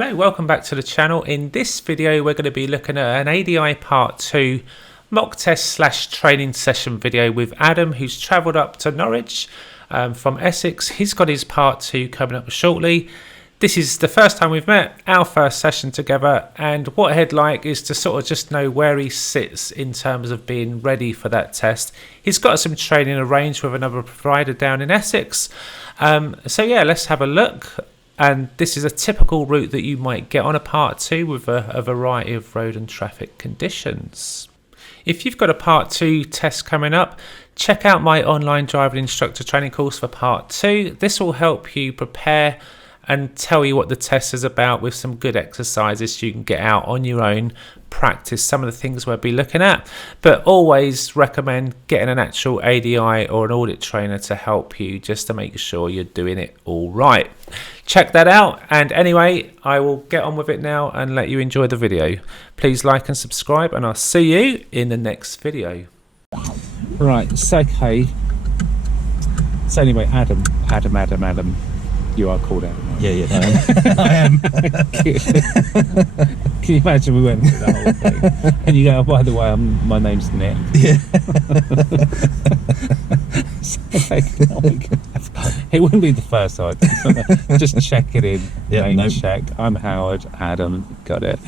Hello, welcome back to the channel. In this video we're going to be looking at an ADI Part 2 mock test / training session video with Adam, who's travelled up to Norwich from Essex. He's got his Part 2 coming up shortly. This is the first time we've met, our first session together, and what I'd like is to sort of just know where he sits in terms of being ready for that test. He's got some training arranged with another provider down in Essex. So yeah, let's have a look. And this is a typical route that you might get on a Part 2 with a variety of road and traffic conditions. If you've got a Part 2 test coming up, check out my online driving instructor training course for Part 2. This will help you prepare and tell you what the test is about with some good exercises so you can get out on your own, practice some of the things we'll be looking at. But always recommend getting an actual ADI or an audit trainer to help you, just to make sure you're doing it all right. Check that out, and anyway, I will get on with it now and let you enjoy the video. Please like and subscribe, and I'll see you in the next video. Right, it's okay. So anyway, Adam. You are called Adam. Right? Yeah, I am. Can you imagine we went through that whole thing? And you go, oh, by the way, my name's Nick. Yeah. It wouldn't be the first time. Just check it in. Yeah, Name check. I'm Howard. Adam. Got it.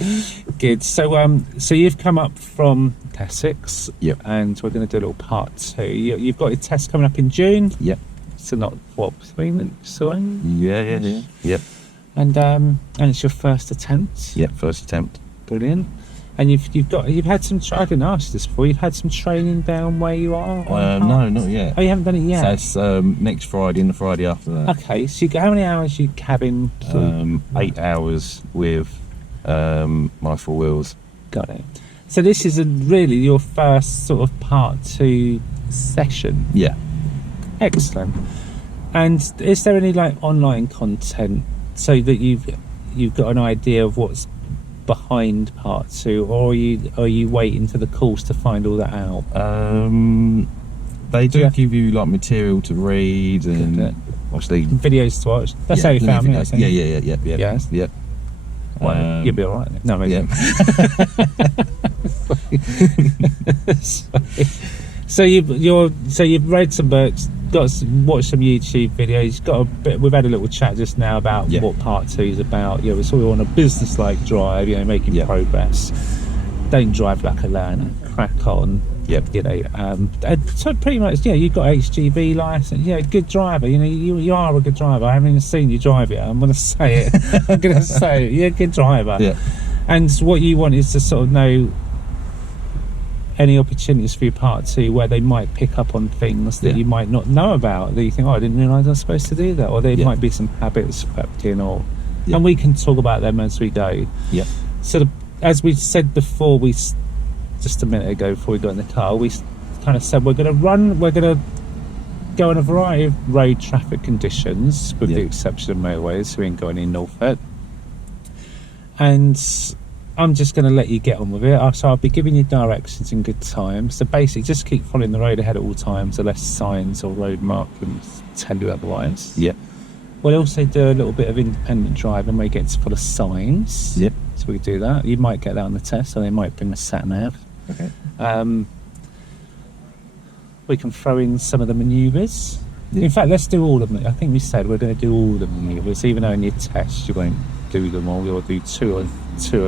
Good. So you've come up from Essex. Yep. And we're going to do a little Part 2. You've got your test coming up in June. Yep. So not what, 3 months away? Yeah. Yep. And it's your first attempt. Yep, first attempt. Brilliant. And you've had some. I didn't ask this before. You've had some training down where you are. No, not yet. Oh, you haven't done it yet. So it's next Friday and the Friday after that. Okay. So how many hours you cabin? 8 hours with my 4 wheels. Got it. So this is really your first sort of Part 2 session. Yeah. Excellent. And is there any like online content so that you've got an idea of what's behind Part 2, or are you waiting for the course to find all that out? They do give you like material to read and obviously videos to watch. That's how you found me. Yeah. Yes. Yep. Well, you'll be all right. No, maybe. Yeah. So you've read some books, watched some YouTube videos, we've had a little chat just now about what Part 2 is about. It's all on a business-like drive, making progress. Don't drive like a learner, crack on. Yep. So pretty much, you've got HGV license. Good driver. You are a good driver. I haven't even seen you drive yet. I'm going to say it. You're a good driver. Yeah. And what you want is to sort of know any opportunities for your Part 2 where they might pick up on things that you might not know about, that you think, oh, I didn't realise I was supposed to do that, or there might be some habits crept in, and we can talk about them as we go. Yeah. So as we said before, just a minute ago before we got in the car, we kind of said we're going to go on a variety of road traffic conditions, with the exception of motorways, so we ain't got any in Norfolk. And I'm just going to let you get on with it. So I'll be giving you directions in good time. So basically, just keep following the road ahead at all times, unless signs or road markings tell you otherwise. Yeah. We'll also do a little bit of independent driving where you get to follow signs. Yep. So we do that. You might get that on the test, so they might bring a sat nav. Okay. We can throw in some of the manoeuvres. Yeah. In fact, let's do all of them. I think we said we're going to do all the manoeuvres, even though in your test you won't do them all. You'll do two of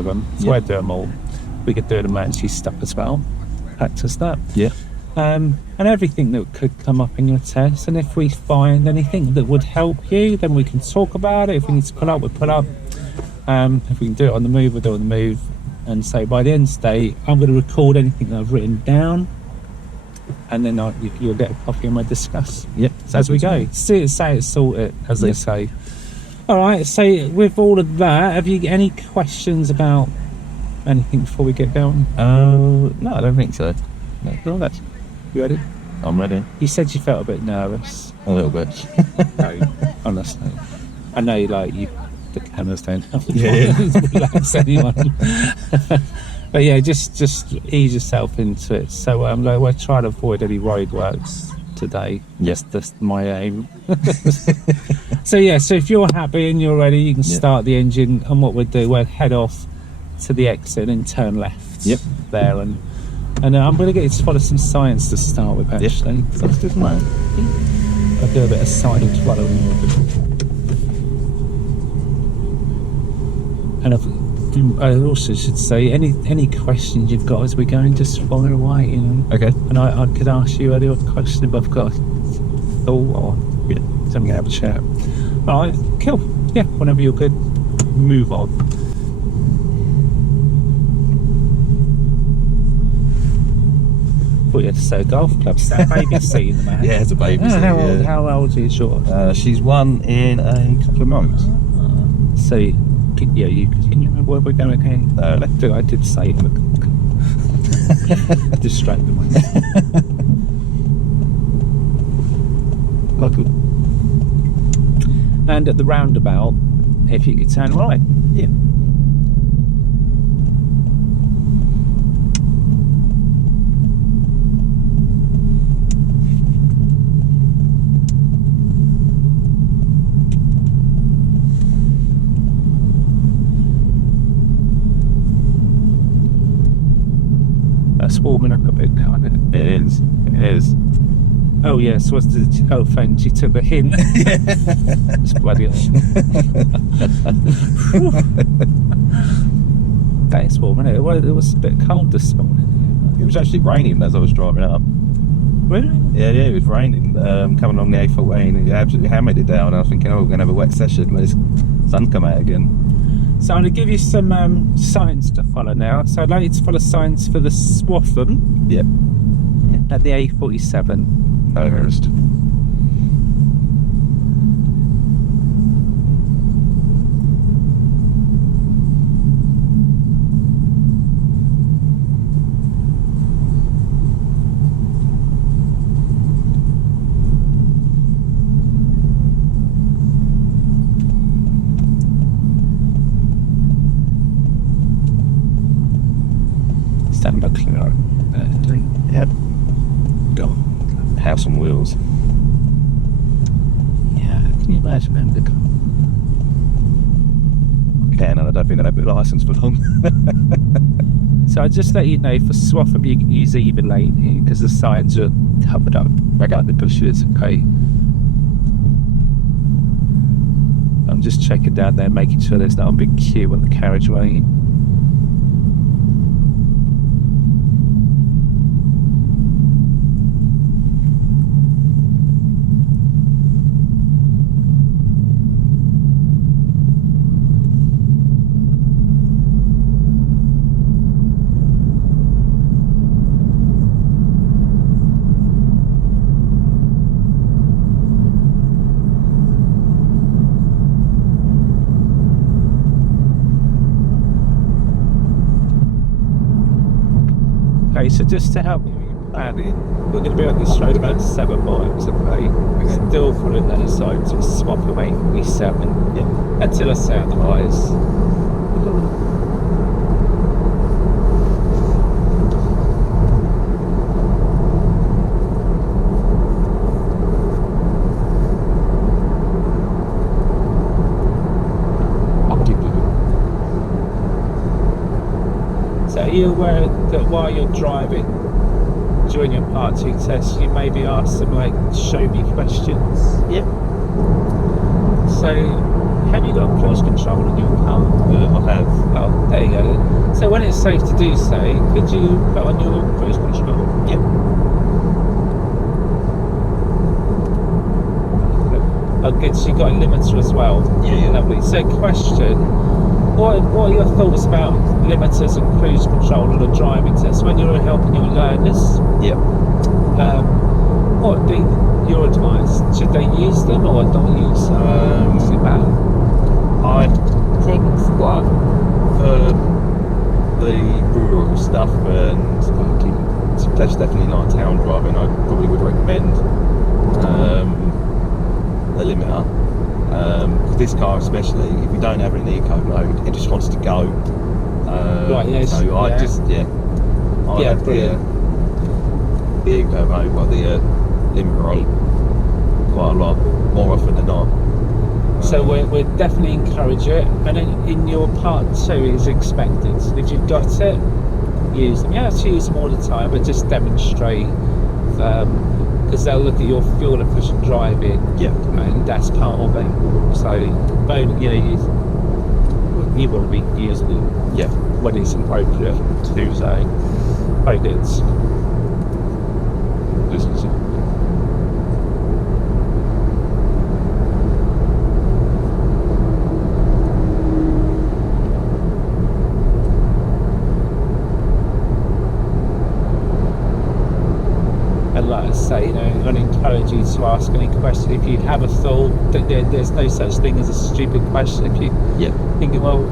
them. So we'll do them all. We could do an emergency stop as well. Practice that. Yeah. And everything that could come up in your test. And if we find anything that would help you, then we can talk about it. If we need to pull up, we'll pull up. If we can do it on the move, we'll do it on the move. And so by the end of the day, I'm going to record anything that I've written down, and then you'll get a copy and we'll discuss. Yep. So as we go, say it, sort it, as they say. All right. So with all of that, have you got any questions about anything before we get going? No, I don't think so. No. You ready? I'm ready. You said you felt a bit nervous. A little bit. No, honestly. I know, the cameras don't relax anyone. But yeah, just ease yourself into it. So we'll try to avoid any roadworks today. Yes, that's my aim. So yeah, so if you're happy and you're ready, you can start the engine, and what we'll do, we'll head off to the exit and turn left. Yep. There, and I'm going to get you to follow some science to start with, actually. Yep. Sounds good, mate. I'll do a bit of science following. And I also should say, any questions you've got as we're going, just fire away, you know. Okay. And I could ask you any other question if I've got a thought, or so I'm going to have a chat. All right, cool. Yeah, whenever you're good, move on. Thought you had to say a golf club. Is that a baby seat in the man? Yeah, it's a baby seat. How old is yours? She's 1 in a couple of months. So, can you remember where we're going here? I did say distracted myself. And at the roundabout, if you could turn right. Yeah. That's warming up a bit now, isn't it? It is. It is. Oh yes, thanks, you took the hint. It's bloody that is warm, isn't it? Well, it was a bit cold this morning. It was actually raining as I was driving up. Really? Yeah, it was raining. Coming along the A14, it absolutely hammered it down. I was thinking, we're going to have a wet session when the sun come out again. So I'm going to give you some signs to follow now. So I'd like you to follow signs for the Swaffham. Yep. At the A47. No worst. Stand by clear. Yep. Go. House on wheels. Yeah, can you imagine them? And I don't think they'll have a licence for long. So I just let you know, for Swaffham you can use either lane here because the signs are covered up around the bushes. Okay. I'm just checking down there, making sure there's not a big queue on the carriageway. Okay, so just to help you plan it, we're going to be on this road about 7 miles, okay? We're still following that side to Swaffham A47 until I say otherwise. So are you aware that while you're driving during your Part 2 test, you may be asked some show me questions? Yep. So have you got cruise control in your car? I have. Oh, there you go. So when it's safe to do so, could you put on your cruise control? Yep. Oh good, so you got a limiter as well? Yeah. Lovely. So question, what are your thoughts about limiters and cruise control on a driving test when you're helping your learners? Yep. What would be your advice? Should they use them or not use them? What's it about? I think for the rural stuff and that's definitely not town driving, I probably would recommend the limiter. Because this car especially, if you don't have it in eco mode, it just wants to go. Right, yes. So I have the eco mode, but the limiter on quite a lot, more often than not. So we'd definitely encourage it. And then in your part 2 is expected. If you've got it, use them. You have to use them all the time, but just demonstrate. Because they'll look at your fuel efficient driving, and that's part of it. So, you want to be using it, when it's appropriate to do so. Very good. And like I say, I'm going to encourage you to ask any question. If you have a thought, there's no such thing as a stupid question. If you're thinking, well,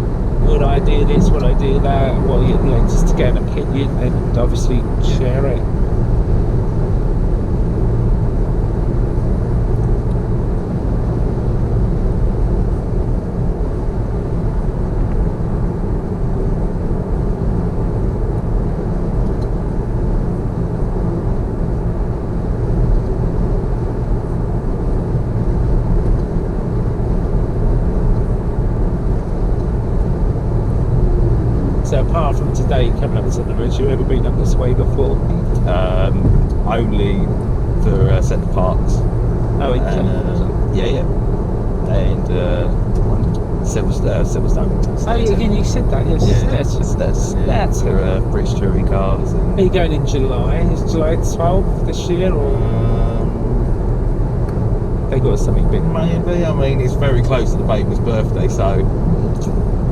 would I do this, would I do that, well, just to get an opinion, and obviously share it. So apart from today coming up to Norwich, have you ever been up this way before? Only for set parks. Oh, and Silverstone. Oh, you said that, yes. That's for British touring cars. And are you going in July? Is July 12th this year, or they got something big? Maybe. I mean, it's very close to the baby's birthday, so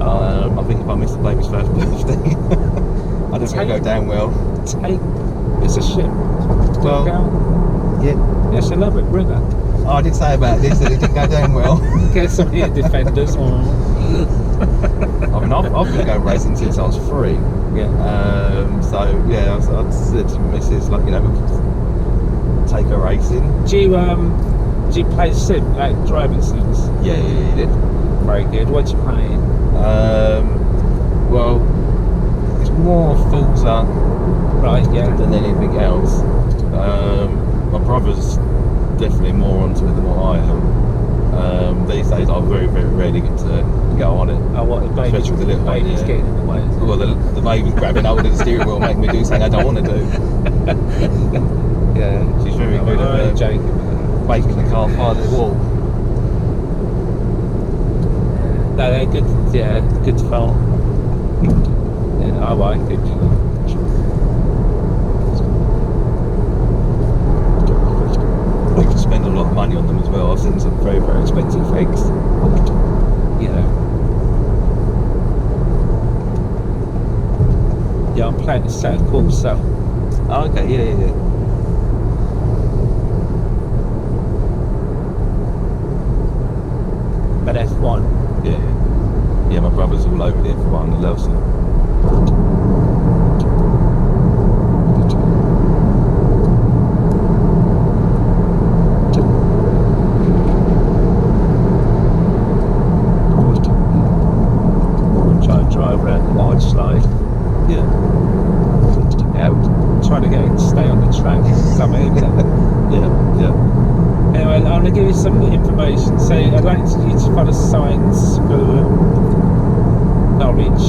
I think if I miss the baby's first birthday, I don't think it'll go down well. It's a ship. Well, yes, I love it. Bring that. Oh, I did say about this that it didn't go down well. Get some here defenders. I mean, I've been going racing since I was 3. So I said to Mrs. take her racing. Do you play sim, like driving sims? Yeah. Very good. What do you play? Well, it's more Forza, than anything else. My brother's definitely more onto it than what I am. These days, I very, very rarely get to go on it. Oh, what, the baby? Especially with the little one, baby's getting in the way. Well, the baby's grabbing hold of the steering wheel, making me do something I don't want to do. She's very good at making the car fly at the wall. No, they're good. Yeah, good fun. I like it. You can spend a lot of money on them as well. I've seen some very, very expensive things. I'm playing a set of Corsa. Oh, okay, yeah. But F1. Yeah, my brother's all over the F1 and loves it. Try and drive around the wide slide. Trying to get it to stay on the track. Anyway, I'm going to give you some information. So I'd like you to follow signs for Norwich.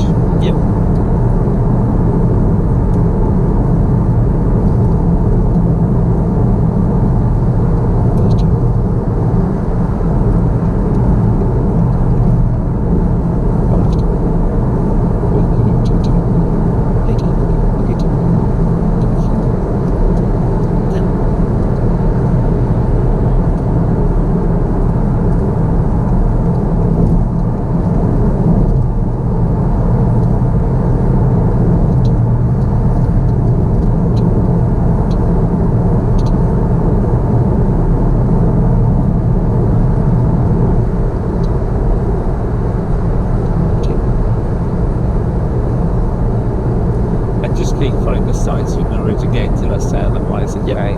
Keep following the signs with Norwich again till I say otherwise, okay?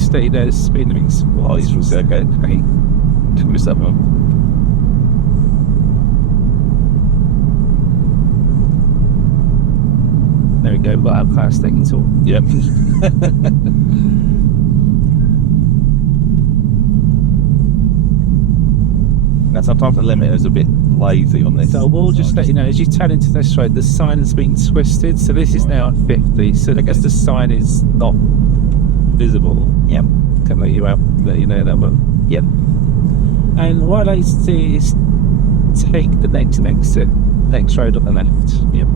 just let you know the speed limit's Oh, it's okay. Didn't miss that one. There we go, we've got our class taking tool. Yep. Now sometimes the limiter is a bit lazy on this. So we'll just let you know, as you turn into this road, the sign has been twisted, so this is now at 50, so I guess the sign is not visible. Yep. Can let you know that one. Yep. And what I'd like to do is take the next road on the left. Yep.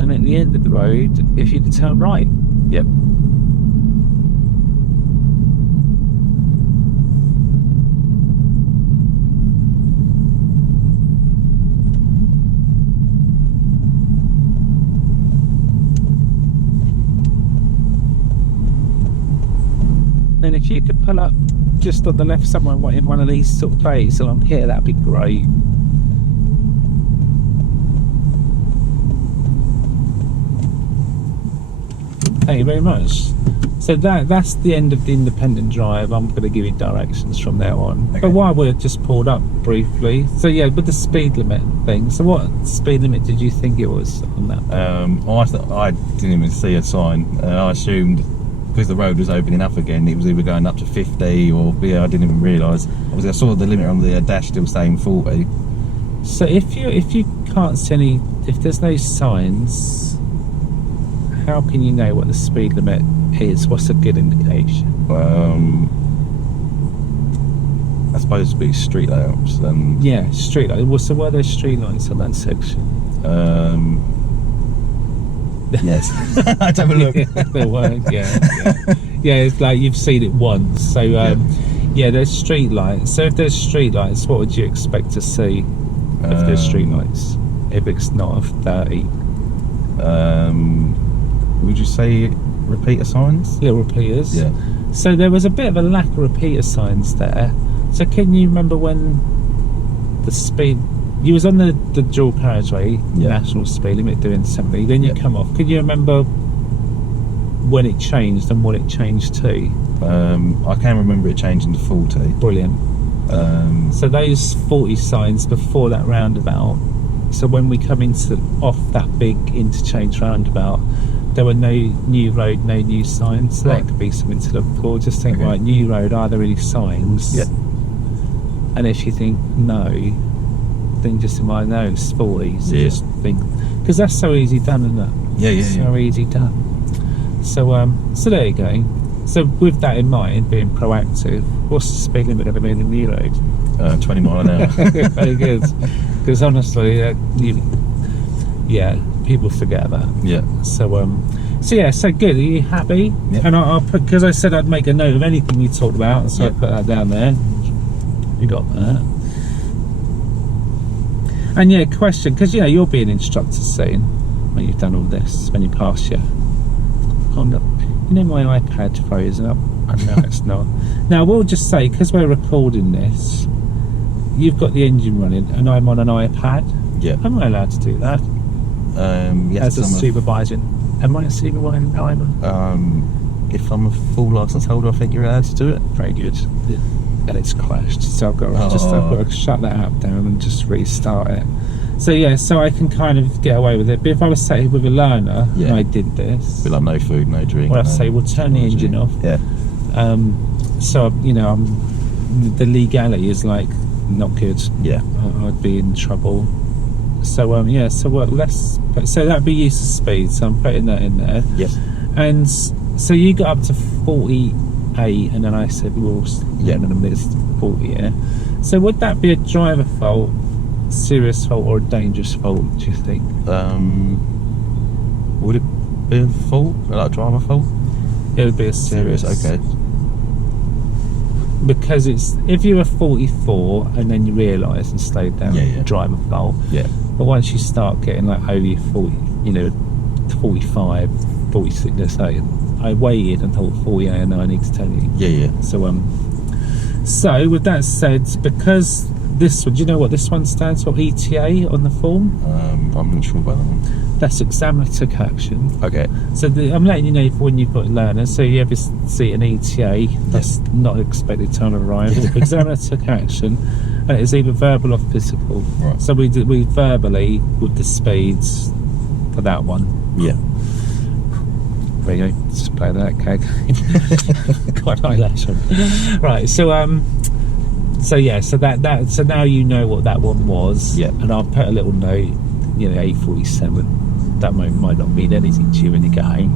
And at the end of the road, if you can turn right. Yep. And if you could pull up just on the left somewhere in one of these sort of places along here, that'd be great. Thank you very much. So that's the end of the independent drive. I'm going to give you directions from now on. Okay. But while we're just pulled up briefly, so yeah, with the speed limit thing, so what speed limit did you think it was on that? I didn't even see a sign. I assumed because the road was opening up again, it was either going up to 50 or I didn't even realise. Obviously, I saw the limit on the dash still saying 40. So if you can't see any, if there's no signs, how can you know what the speed limit is? What's a good indication? I suppose it'd be street lamps and Yeah, street lights. Well, so were there street lights on that section? yes. I'd have a look. There were, yeah. It's like you've seen it once. So yeah, there's street lights. So if there's street lights, what would you expect to see if there's street lights? If it's not a 30? Would you say repeater signs? Yeah, repeaters. Yeah. So there was a bit of a lack of repeater signs there. So can you remember when the speed, you was on the dual carriageway, national speed limit doing 70, then you come off. Can you remember when it changed and what it changed to? I can remember it changing to 40. Brilliant. So those 40 signs before that roundabout, so when we come off that big interchange roundabout, there were no new road, no new signs. So that could be something to look for. Just think, right, new road, are there any signs? Yeah. And if you think no, then just think, no, it's 40. So just think, because that's so easy done, isn't it? Yeah. So easy done. So so there you go. So with that in mind, being proactive, what's the speed limit going to be in the new road? 20 mile an hour. Very good. Because honestly, people forget that. Yeah. So yeah, so good. Are you happy? Yeah. And I'll put, because I said I'd make a note of anything you talked about, so I put that down there. You got that. And yeah, question, because you'll be an instructor soon when you've done all this, when you pass your Honda. My iPad froze up. I know it's not. Now we'll just say, because we're recording this, you've got the engine running and I'm on an iPad. Yeah. Am I allowed to do that? Yes. As a supervisor. Am I a supervisor driver? If I'm a full licence holder, I think you're allowed to do it. Very good. And it's crashed, so I've got to shut that app down and just restart it. So yeah, so I can kind of get away with it. But if I was sat with a learner and I did this, be like no food, no drink. Well, I'd say we'll turn the engine off. Yeah. So the legality is like not good. Yeah. I'd be in trouble. So so that'd be use of speed. So I'm putting that in there. Yes. And so you got up to 48, and then I said, well, in a minute it's 40. Yeah. So would that be a driver fault, serious fault, or a dangerous fault? Do you think? Would it be a fault, like a driver fault? It would be a serious. Okay. Because it's, if you were 44 and then you realise and slowed down, driver fault. Yeah. But once you start getting like over your 40, 45, 46, let's say. I waited until 48 and now I need to tell you. Yeah. So with that said, because this one, do you know what this one stands for? ETA on the form? I'm not sure about that one. That's examiner took action. Okay. So I'm letting you know for when you've got learners. So you ever see an ETA, that's not expected time of arrival. Examiner took action, and it's either verbal or physical. Right. So we verbally with the speeds for that one. Yeah. There you go. Just play that, okay. Quite eyelash on. Right. So so now you know what that one was. Yeah. And I'll put a little note. 847. That might not mean anything to you when you get home,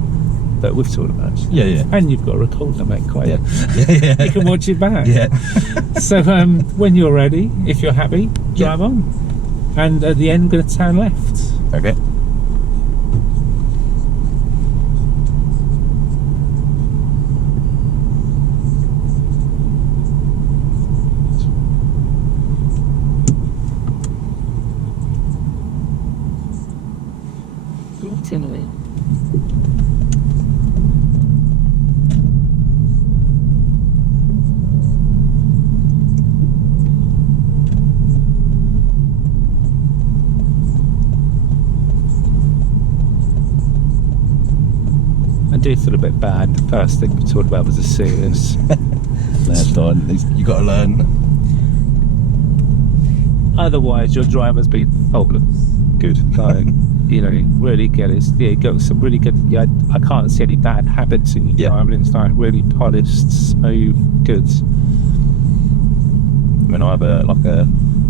but we've talked about it. Yeah. And you've got a recorder, mate. Quite. Yeah. You can watch it back. Yeah. So when you're ready, if you're happy, drive on. And at the end, I'm going to turn left. Okay. I do feel a bit bad. The first thing we talked about was the serious. That's fine. You got to learn. Otherwise, your driver's been faultless. Good. Like, really good. You got some really good. Yeah, I can't see any bad habits in your driving. It's like really polished, smooth, good. I mean, I have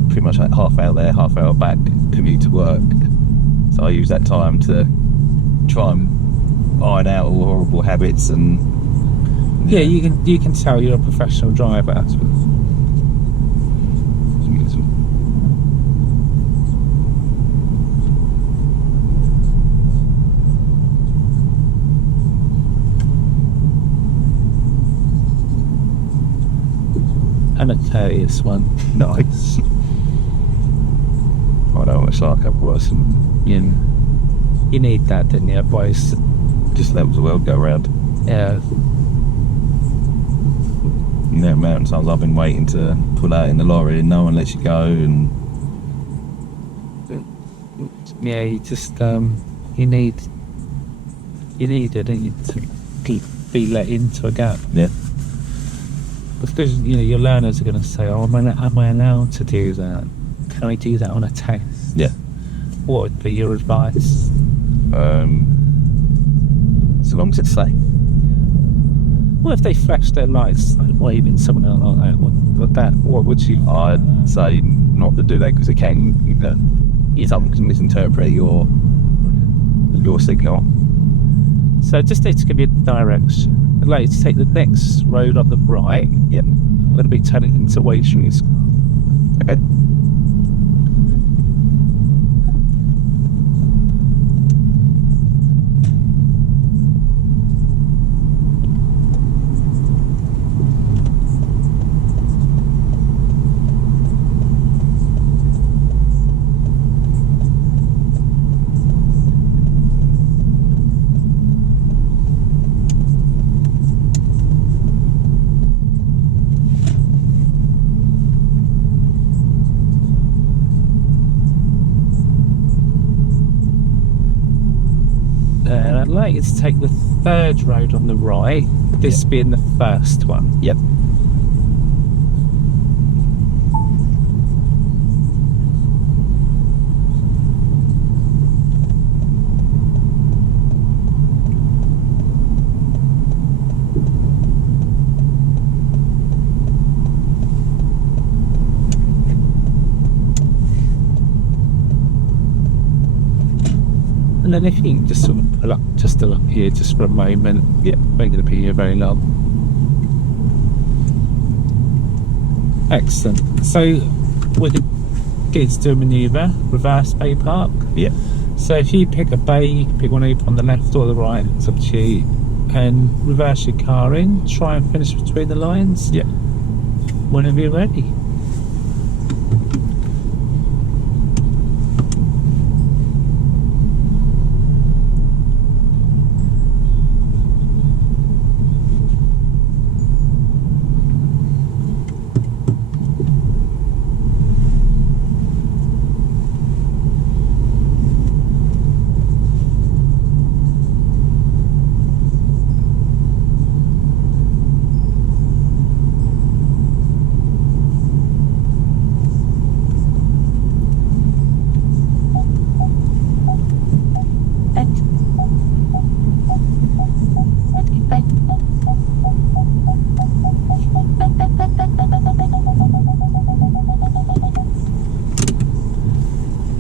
pretty much like half hour there, half hour back commute to work. So I use that time to try and iron out all horrible habits and. Yeah, you can tell you're a professional driver. And a courteous one. Nice. I know what it's like up worse. You need that, didn't you? Otherwise, just let the world go round. Yeah. Amount of times I've been waiting to pull out in the lorry and no one lets you go, and yeah, you just you need it, don't you, to be let into a gap. Yeah. Because your learners are going to say, "Oh, am I allowed to do that? Can I do that on a test?" Yeah. What would be your advice? So long as it's safe. Well, if they flash their lights like waving someone else like that, what would you? I'd say not to do that because it can, someone can misinterpret your signal. So just need to give you a direction. I'd like you to take the next road on the right. Yep. I'm going to be turning into Waitrose. Okay. And I'd like you to take the third road on the right, this being the first one. Yep. And then if you can just sort of pull up just along here just for a moment. Yeah, we're going to be here very long. Excellent. So with the kids do a manoeuvre, reverse bay park. Yeah. So if you pick a bay, you can pick one either on the left or the right, it's up to you. And reverse your car in, try and finish between the lines. Yeah. Whenever you're ready.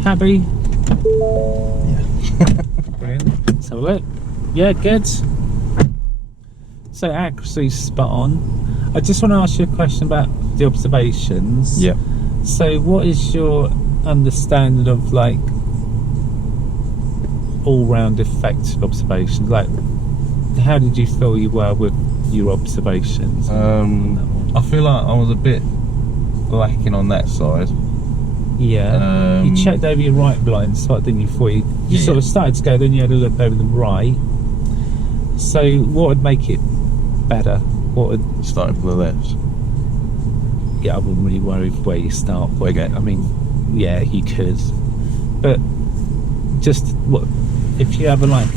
Happy? Yeah. Brilliant. Let's have a look. Yeah, good. So accuracy's spot on. I just want to ask you a question about the observations. Yeah. So what is your understanding of like all-round effective observations? Like, how did you feel you were with your observations? I feel like I was a bit lacking on that side. Yeah. You checked over your right blind spot, didn't you? Before you sort of started to go, then you had a look over the right. So what would make it better? What would Starting from the left. Yeah, I wouldn't really worry where you start. Okay. I mean, yeah, you could, but just what if you have a like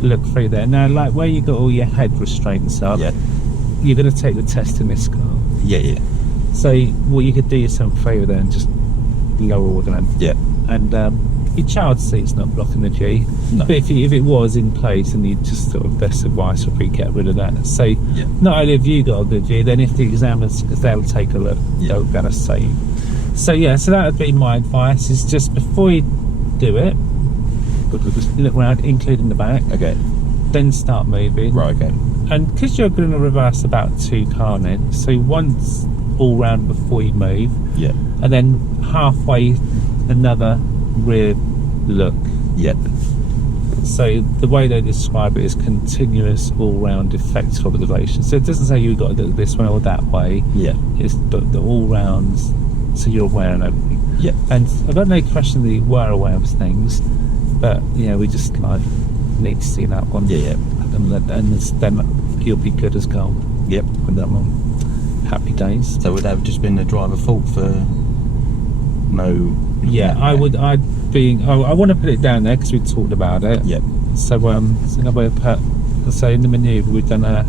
look through there now, like where you got all your head restraints up. Yeah. You're going to take the test in this car. Yeah. So what you could do yourself a favour there and just lower all of them. Yeah. And your child seat's not blocking the G. No. But if it was in place, and you just sort of best advice would be get rid of that. So Yeah. not only have you got a good view, then if the examiners, if they'll take a look, Yeah. they'll better say. So yeah, so that would be my advice, is just before you do it, just look around, including the back, Okay. then start moving. Right. Okay. And because you're going to reverse about 2 car lengths, so once all round before you move, Yeah. and then halfway another rear look. Yeah. So the way they describe it is continuous all-round effective observation. So it doesn't say you've got to look this way or that way. Yeah. It's but the all-rounds, so you're aware of everything. Yeah. And I've got no question that you were aware of things, but we just like need to see that one. Yeah. And then you'll be good as gold. Yep. With that one. Happy days. So would that have just been the driver fault for no? Yeah, I would. I want to put it down there because we talked about it. Yep. So I'm going to put. So in the manoeuvre, we've done a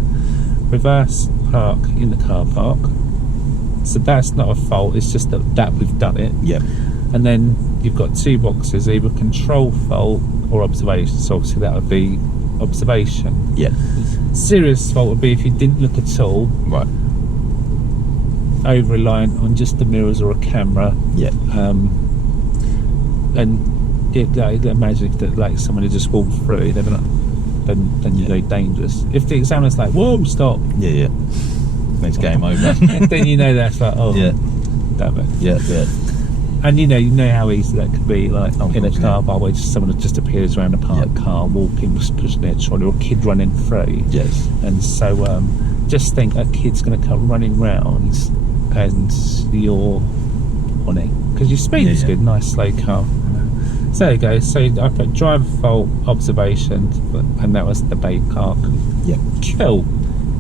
reverse park in the car park. So that's not a fault. It's just that we've done it. Yep. And then you've got 2 boxes, either control fault or observation. So obviously that would be observation. Yeah. Serious fault would be if you didn't look at all, Right. over reliant on just the mirrors or a camera. Yeah. And imagine if like someone had just walked through, they'd be like, then you're very dangerous. If the examiner's like, whoa, stop, Yeah. Next game over. then you know that's like, oh, Yeah. damn it. Yeah. And you know how easy that could be, like Of in a course, car yeah. park where just someone just appears around a parked car, walking, just pushing their trolley, or a kid running through. Yes. And so just think a kid's going to come running round and you're on it because your speed is good, nice slow car. So there you go. So I put driver fault, observation, and that was the bait park. Yeah. Cool.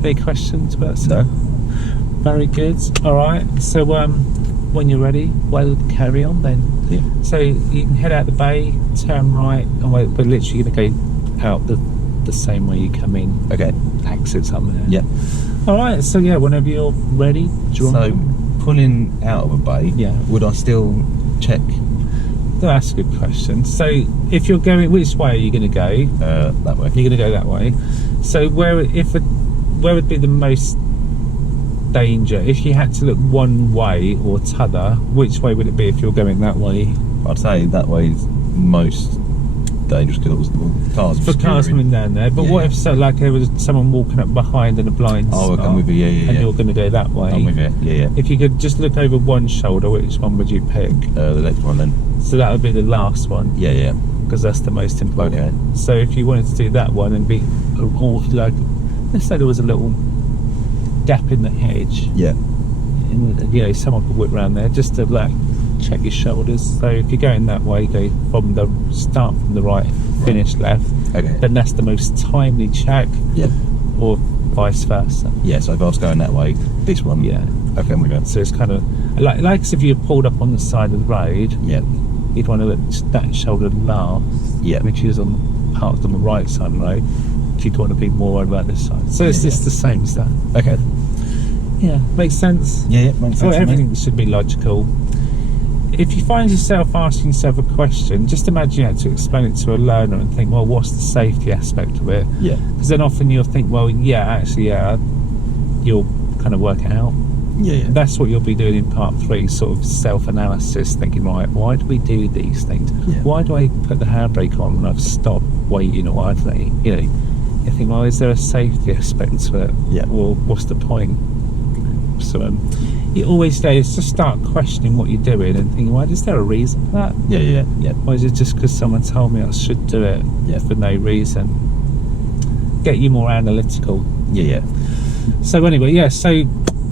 Any questions about that? Very good. All right. So when you're ready, we'll carry on then. Yeah. So you can head out the bay, turn right, and we're literally going to go out the same way you come in. Okay. Exits up there. Yeah. All right. So yeah, whenever you're ready, do you So want pulling out of a bay. Yeah. Would I still check? That's a good question. So if you're going, which way are you going to go? That way. You're going to go that way. So where would be the most danger if you had to look one way or t'other? Which way would it be if you're going that way? I'd say that way is most dangerous because cars. For cars coming down there. But what if there was someone walking up behind in a blind Oh, spot, I'm with you. Yeah. and you're going to go that way? I'm with you. Yeah. If you could just look over one shoulder, which one would you pick? The next one then. So that would be the last one. Yeah. Because that's the most important. Okay. So if you wanted to do that one and be all like, let's say there was a little gap in the hedge, Yeah. and someone could whip round there just to like check your shoulders. So if you're going that way, go from the start from the right, finish left. Okay. Then that's the most timely check. Yeah. Or vice versa. Yeah. So if I was going that way, this one. Yeah. Okay. I'm with you. So it's kind of like if you pulled up on the side of the road, Yeah. you'd want to look that shoulder last. Yeah. Which is parked on the right side of the road. You'd want to be more worried about this side. So it's just the same stuff. Okay. Yeah, makes sense. Yeah. Makes sense. Well, to me. everything should be logical. If you find yourself asking yourself a question, just imagine you had to explain it to a learner and think, well, what's the safety aspect of it? Yeah. Because then often you'll think, well, you'll kind of work it out. Yeah. And that's what you'll be doing in part 3, sort of self-analysis, thinking, right, why do we do these things? Yeah. Why do I put the handbrake on when I've stopped waiting, or why do they, you know, you think, well, is there a safety aspect to it? Yeah. Well, what's the point? So you always just start questioning what you're doing and thinking, well, is there a reason for that? Yeah. Or is it just because someone told me I should do it for no reason? Get you more analytical. Yeah. So anyway, so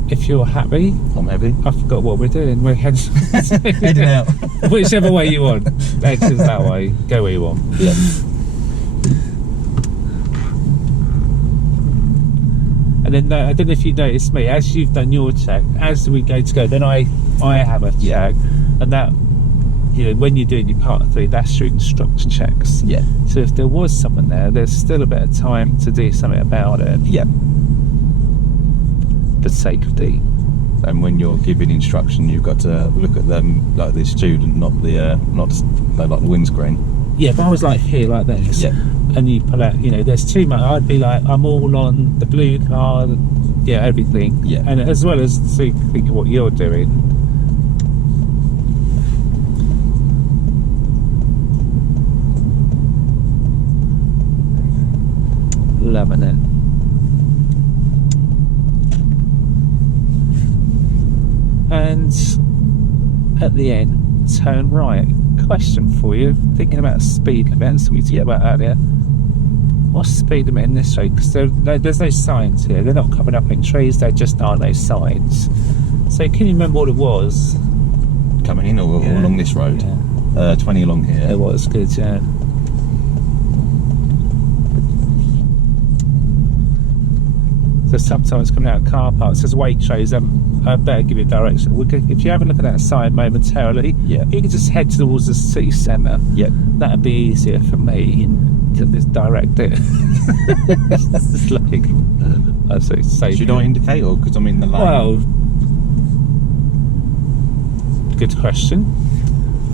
if you're happy, I'm happy. I forgot what we're doing. We're heading out. Whichever way you want. Exit that way. Go where you want. Yeah. And then I don't know if you noticed me, as you've done your check, as we go to go, then I have a check, and that, you know, when you're doing your part 3, that's your instructor checks. Yeah. So if there was someone there's still a bit of time to do something about it. Yeah. For safety. And when you're giving instruction, you've got to look at them like the student, not like the windscreen. Yeah, if I was like here like this, and you pull out, you know, there's too much, I'd be like, I'm all on the blue card, everything. Yeah. And as well as thinking what you're doing. Loving it. And at the end, turn right. Question for you, thinking about speed limits we talked about earlier. What's the speed limit in this road? Because there's no signs here, they're not coming up in trees, there just are no signs. So can you remember what it was? Coming in or along this road? 20 along here. It was good, yeah. So sometimes coming out of car parks, as Waitrose, I better give you a direction. If you have a look at that sign momentarily, you can just head towards the city centre. Yeah. That'd be easier for me to just direct it. Just looking. I'd say safe. Should I indicate, or because I'm in the lane? Well, good question.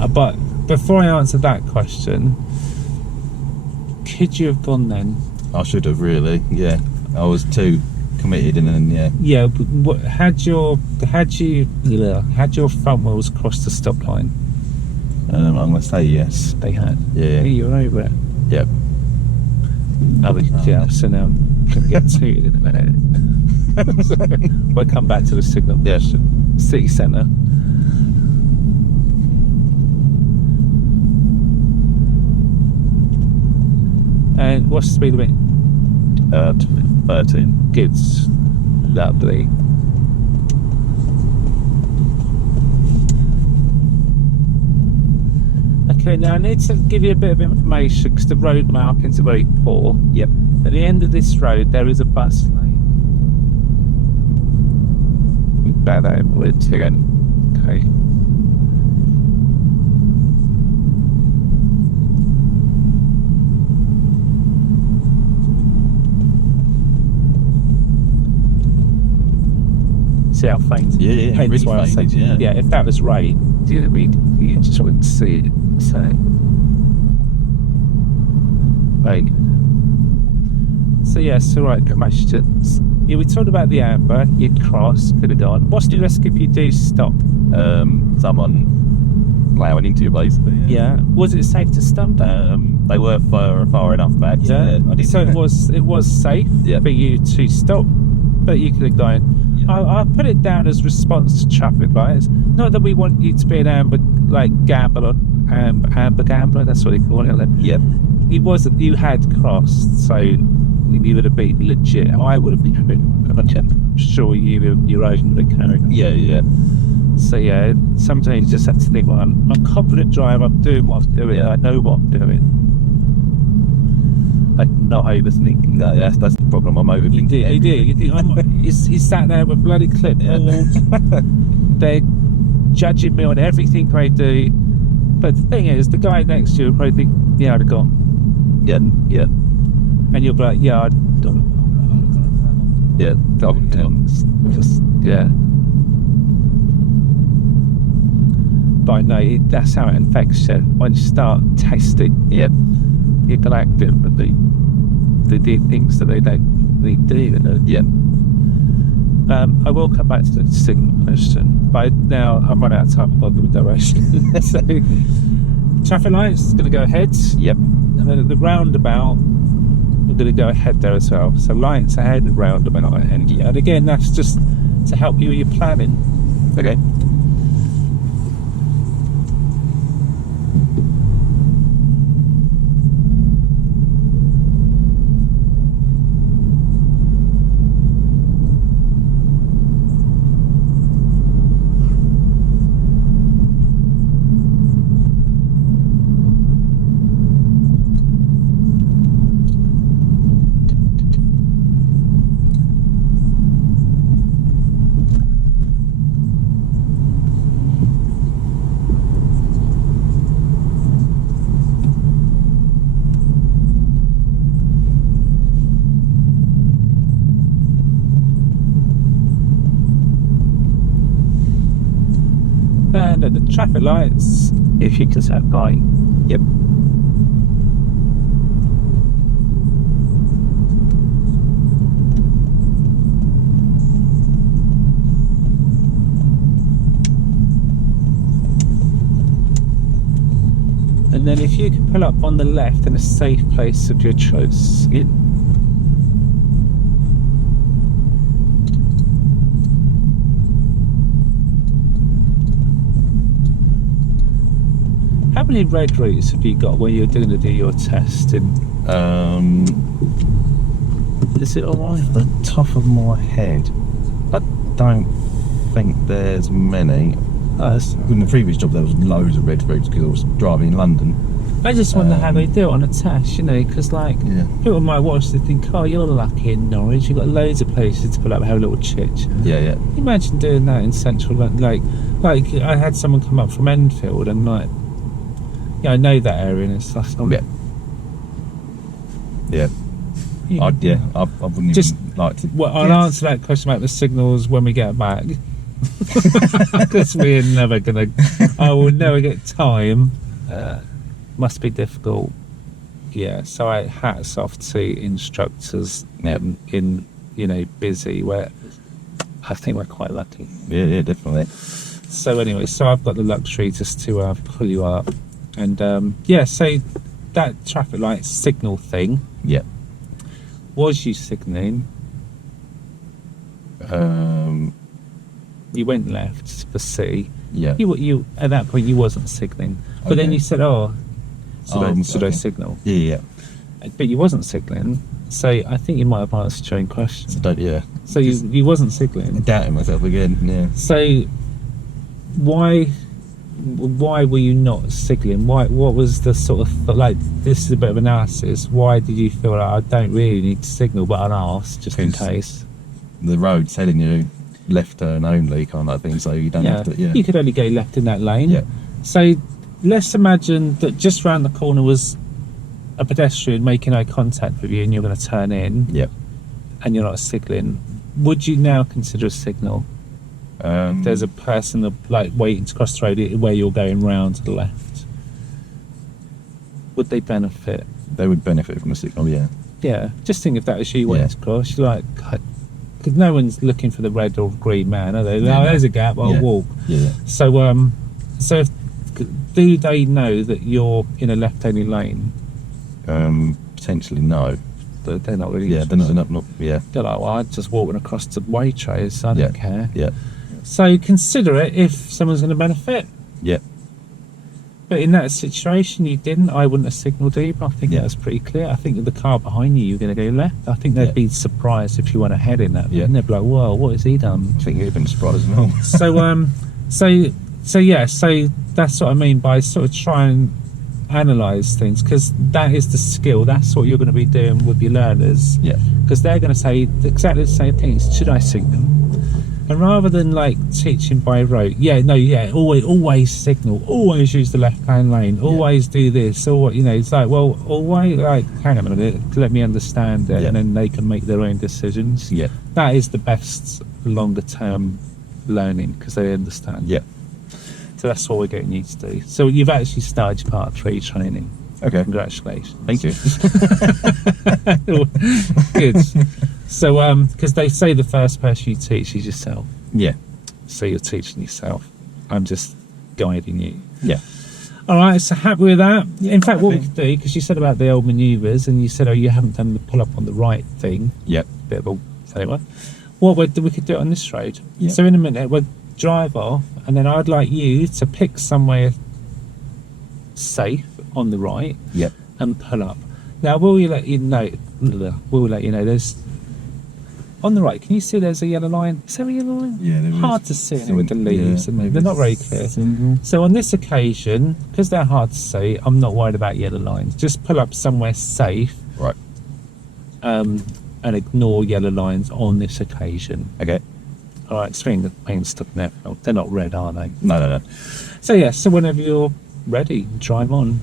But before I answer that question, could you have gone then? I should have, really. Yeah. I was too committed, and then Yeah, but had your front wheels crossed the stop line? I'm going to say yes. They had. Yeah. You were over it. Yep. So now can get tooted in a minute. We'll come back to the signal. Yes. City centre. And what's the speed limit? 13. Good. Lovely. Okay, now I need to give you a bit of information because the road markings are very poor. Yep. At the end of this road there is a bus lane. With bad overwood again. Okay. See how faint? Yeah, Hence really why I faint, said, yeah. if that was rain, you know what I mean? You just wouldn't see it. So, right. So yes, all right, questions. Yeah, we talked about the amber. You'd cross, could have gone. What's the risk if you do stop? Someone plowing into you, basically. Yeah. Was it safe to stop? They were far enough back. Yeah. So it was safe for you to stop, but you could have gone. I put it down as response to traffic lights. Not that we want you to be an amber gambler, amber gambler. That's what they call it. Yep. It wasn't. You had crossed, so you would have been legit. I would have been. I'm sure your own would have carried. Yeah. So yeah, sometimes you just have to think, well, I'm a confident driver. I'm doing what I'm doing. I know what I'm doing. I'm not overthinking. No, that's the problem. I'm overthinking. You did. He sat there with bloody clipboard. They're judging me on everything I do. But the thing is, the guy next to you will probably think, yeah, I'd have gone. Yeah. And you'll be like, yeah, I'd done. Yeah. Yeah. But I know that's how it infects you. Once you start testing, you're galactic, but they do things that they don't really do. I will come back to the signal question, but now I've run out of time. I've got to give a direction. So, traffic lights going to go ahead. Yep. And then at the roundabout, we're going to go ahead there as well. So lights ahead, roundabout ahead. And again, that's just to help you with your planning. Okay. And at the traffic lights, if you can say bye. Yep. And then if you can pull up on the left in a safe place of your choice. Yep. How many red routes have you got when you're going to do your test? Is it alright? Off the top of my head, I don't think there's many. In the previous job, there was loads of red routes because I was driving in London. I just wonder how they do it on a test, you know, because like people might watch, they think, oh, you're lucky in Norwich, you've got loads of places to pull up, have a little chitch. Yeah. Imagine doing that in central London. Like I had someone come up from Enfield and like, yeah, I know that area and it's like, yeah. I wouldn't Just- even like to. Well, I'll answer that question about the signals when we get back. Because we're never gonna. I will never get time. Must be difficult. Yeah. So hats off to instructors in busy. Where I think we're quite lucky. Yeah, definitely. So anyway, so I've got the luxury just to pull you up, and so that traffic light signal thing. Yeah. Was you signalling? You went left for C. Yeah. You at that point you wasn't signalling, but then Okay. you said, should I signal? Yeah. But you wasn't signalling, so I think you might have answered your own question. So you wasn't signalling. Doubting myself again. Yeah. So why were you not signalling? What was the sort of like? This is a bit of analysis. Why did you feel like I don't really need to signal, but I'll ask just in case? The road's telling you left turn only kind of thing, so you don't have to. Yeah. You could only go left in that lane. Yeah. So let's imagine that just round the corner was a pedestrian making eye contact with you, and you're going to turn in. Yeah. And you're not signalling. Would you now consider a signal? There's a person like waiting to cross the road where you're going round to the left. Would they benefit? They would benefit from a signal. Yeah. Yeah. Just think if that was you waiting to cross, you're like, because no one's looking for the red or green man, are they? Yeah, there's a gap. I'll walk. Yeah. So do they know that you're in a left-only lane? Potentially no. But they're not really. Yeah, they're not. Yeah. They're like, well, I'm just walking across the Waitrose, so I don't care. Yeah. So consider it if someone's going to benefit. Yeah. But in that situation, you didn't. I wouldn't have signalled either. I think that was pretty clear. I think the car behind you, you're going to go left. I think they'd be surprised if you went ahead in that. Yeah. And they'd be like, whoa, what has he done? I think you'd have been surprised as well. So that's what I mean by sort of try and analyse things, because that is the skill. That's what you're going to be doing with your learners. Yeah. Because they're going to say exactly the same things. Should I signal? And rather than like teaching by rote, always signal, always use the left-hand lane, always do this, or it's like, well, always hang on a minute, let me understand it, and then they can make their own decisions. Yeah. That is the best longer-term learning, because they understand. Yeah. So that's what we're getting you to do. So you've actually started your part 3 training. Okay. Congratulations. Thank you. Good. So, because they say the first person you teach is yourself. Yeah. So you're teaching yourself. I'm just guiding you. Yeah. All right, so happy with that. In fact, what we could do, because you said about the old manoeuvres, and you said, oh, you haven't done the pull-up on the right thing. Yep. Bit of a anyway. What we could do it on this road. Yep. So in a minute, we'll drive off, and then I'd like you to pick somewhere safe on the right. Yep. And pull up. Now, we'll let you know, there's on the right, can you see there's a yellow line? Is there a yellow line? Yeah, there is. Hard to see with the leaves, and they're not very clear. Single. So on this occasion, because they're hard to see, I'm not worried about yellow lines. Just pull up somewhere safe. Right. And ignore yellow lines on this occasion. Okay. All right, swing the main stuff now. Oh, they're not red, are they? No. So yeah, so whenever you're ready, drive on.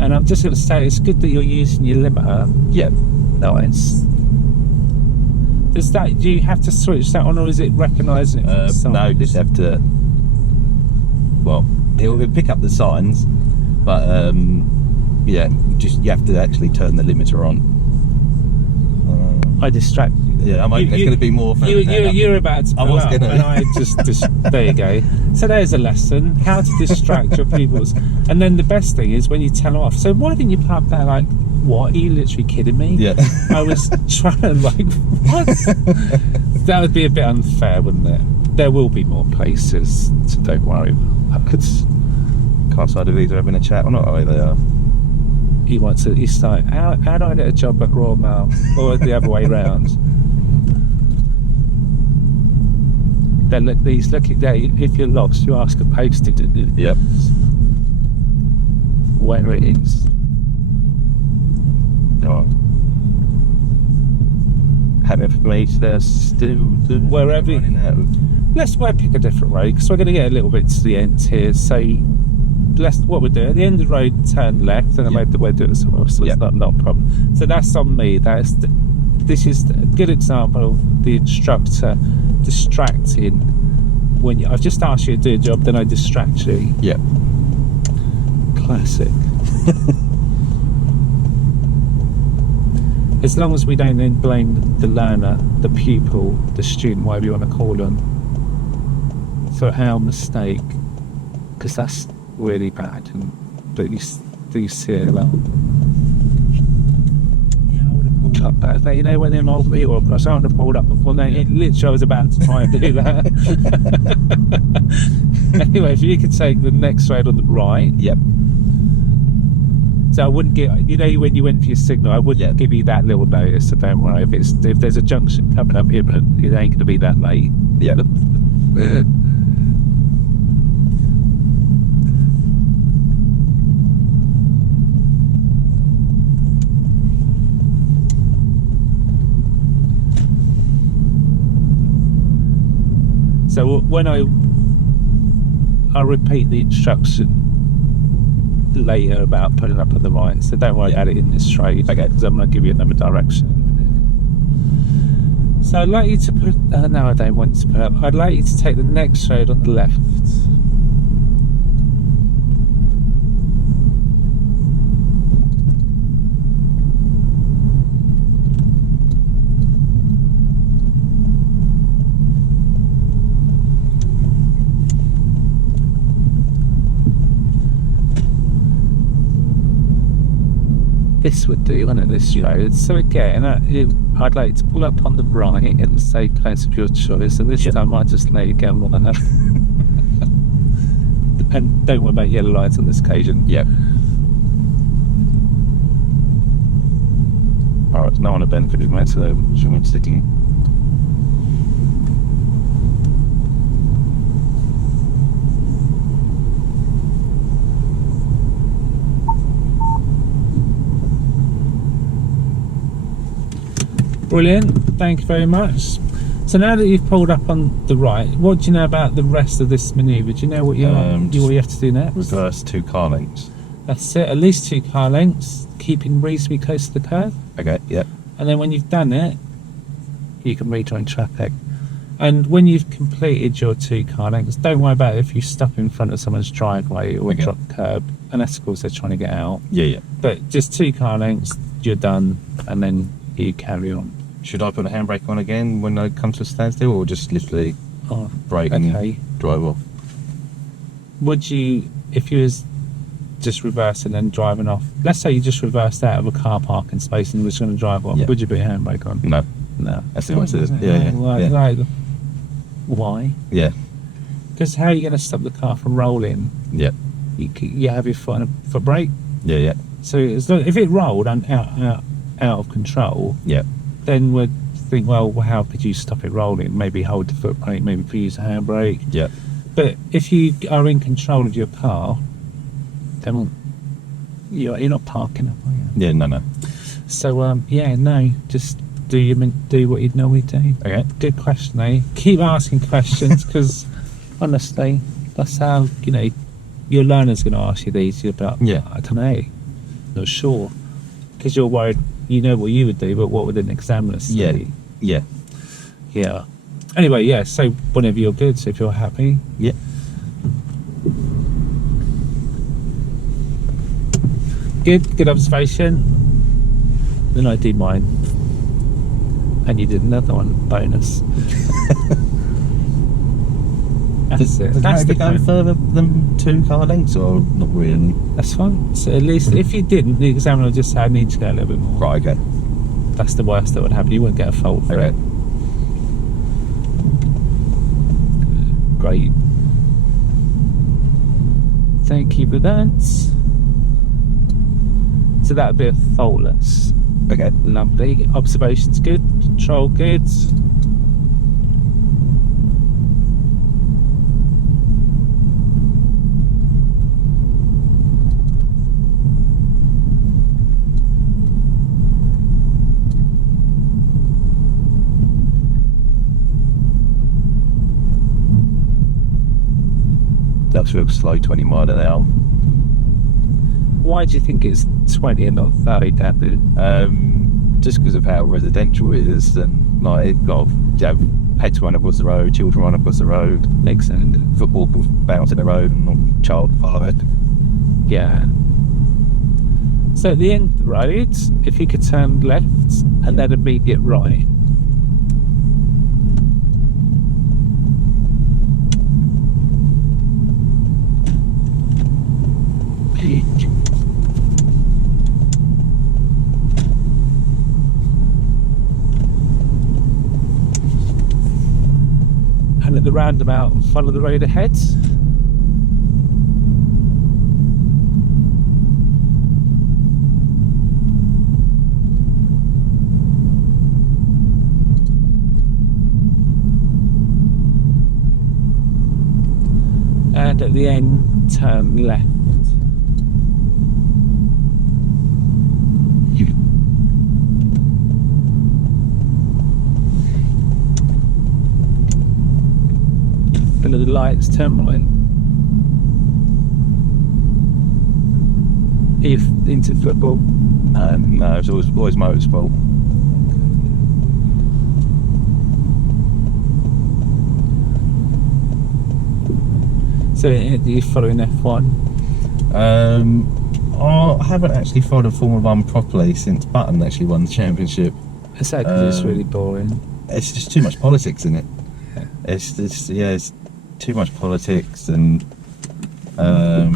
And I'm just going to say, it's good that you're using your limiter. Yep. Nice. Do you have to switch that on, or is it recognising it from the signs? No, just have to. Well, it'll pick up the signs, but yeah, you have to actually turn the limiter on. I distracted you. Yeah, I'm going to be more. You're about to pull up, and I just there you go. So there's a lesson: how to distract your pupils. And then the best thing is when you tell them off. So why didn't you park there? Like, what? Are you literally kidding me? Yeah. I was trying to what? That would be a bit unfair, wouldn't it? There will be more places, so don't worry. Can't side of these are having a chat or not? Oh, they are. He wants to. He's like, how do I get a job at Royal Mail, or the other way round? Then look, these looking there. If you're lost, you ask a postie to do. Yep. Where it is. Oh. Happy for me to still wherever. Let's pick a different road, because we're going to get a little bit to the end here. So what we'll do at the end of the road, turn left, and then we'll do it somewhere else. So it's not a problem. So that's on me. This is a good example of the instructor distracting when I've just asked you to do a job, then I distract you. Yep. Classic. As long as we don't then blame the learner, the pupil, the student, whatever you want to call them, for our mistake, because that's really bad. But you see it a lot. Yeah, I would have pulled up back there. You know, when they're old people across, I would have pulled up before they. Literally, I was about to try and do that. Anyway, if you could take the next road on the right. Yep. So I wouldn't give, when you went for your signal, I wouldn't give you that little notice, so don't worry. If there's a junction coming up here, but it ain't going to be that late. Yeah. So when I'll repeat the instruction later about putting up on the right, so don't worry about it in this straight, okay, because I'm going to give you another direction in a minute. So I'd like you to put no, I don't want you to put up. I'd like you to take the next road on the left. This would do, wouldn't it, this road? So again, I'd like to pull up on the right in the safe place of your choice, and this time I just let you go more than that. And don't worry about yellow lights on this occasion. Yep. Alright, no one benefited from that, so I'm sticking. Brilliant, thank you very much. So now that you've pulled up on the right, what do you know about the rest of this manoeuvre? Do you know what you have to do next? Reverse 2 car lengths. That's it, at least 2 car lengths, keeping reasonably close to the curve. Okay, yep. And then when you've done it, you can rejoin traffic. And when you've completed your 2 car lengths, don't worry about it if you stop in front of someone's driveway or drop curb, and that's of course they're trying to get out. Yeah. But just 2 car lengths, you're done, and then you carry on. Should I put a handbrake on again when I come to a standstill, or just literally brake and drive off? Would you, if you was just reversing and driving off, let's say you just reversed out of a car parking space and was going to drive off, would you put your handbrake on? No. That's the answer. Yeah. Why? Yeah. Because how are you going to stop the car from rolling? Yeah. You have your foot on a foot brake. Yeah. So if it rolled and out of control, then we'd think, well, how could you stop it rolling? Maybe hold the foot brake, maybe use a handbrake. Yeah. But if you are in control of your car, then you're not parking up, are you? Yeah. No. So just do what you'd normally do. Okay. Good question, eh? Keep asking questions, because honestly, that's how your learner's going to ask you these. You're about, I don't know, not sure, because you're worried. You know what you would do, but what would an examiner say? Yeah. Anyway, so whenever you're good, so if you're happy. Yeah. Good observation. Then I did mine, and you did another one. Bonus. That's it. That's the go further than 2 car lengths, or not really? That's fine. So at least if you didn't, the examiner would just say, I need to go a little bit more. Right, okay. That's the worst that would happen. You wouldn't get a fault for it. Great. Thank you for that. So that would be a faultless. Okay. Lovely. Observation's good. Control good. That's real slow, 20 mile an hour. Why do you think it's 20 and not 30, Dad? Just because of how residential it is, and like you've got pets run across the road, children run across the road, legs and football can bounce in the road and a child follow it. Yeah. So at the end of the road, if you could turn left and then immediate right. And at the roundabout, follow the road ahead. And at the end, turn left. Follow the lights, turn right. If into football. No, it's always motorsport. So you're following F1? I haven't actually followed Formula 1 properly since Button actually won the championship. Is that because it's really boring? It's just too much politics in it. It's too much politics, and I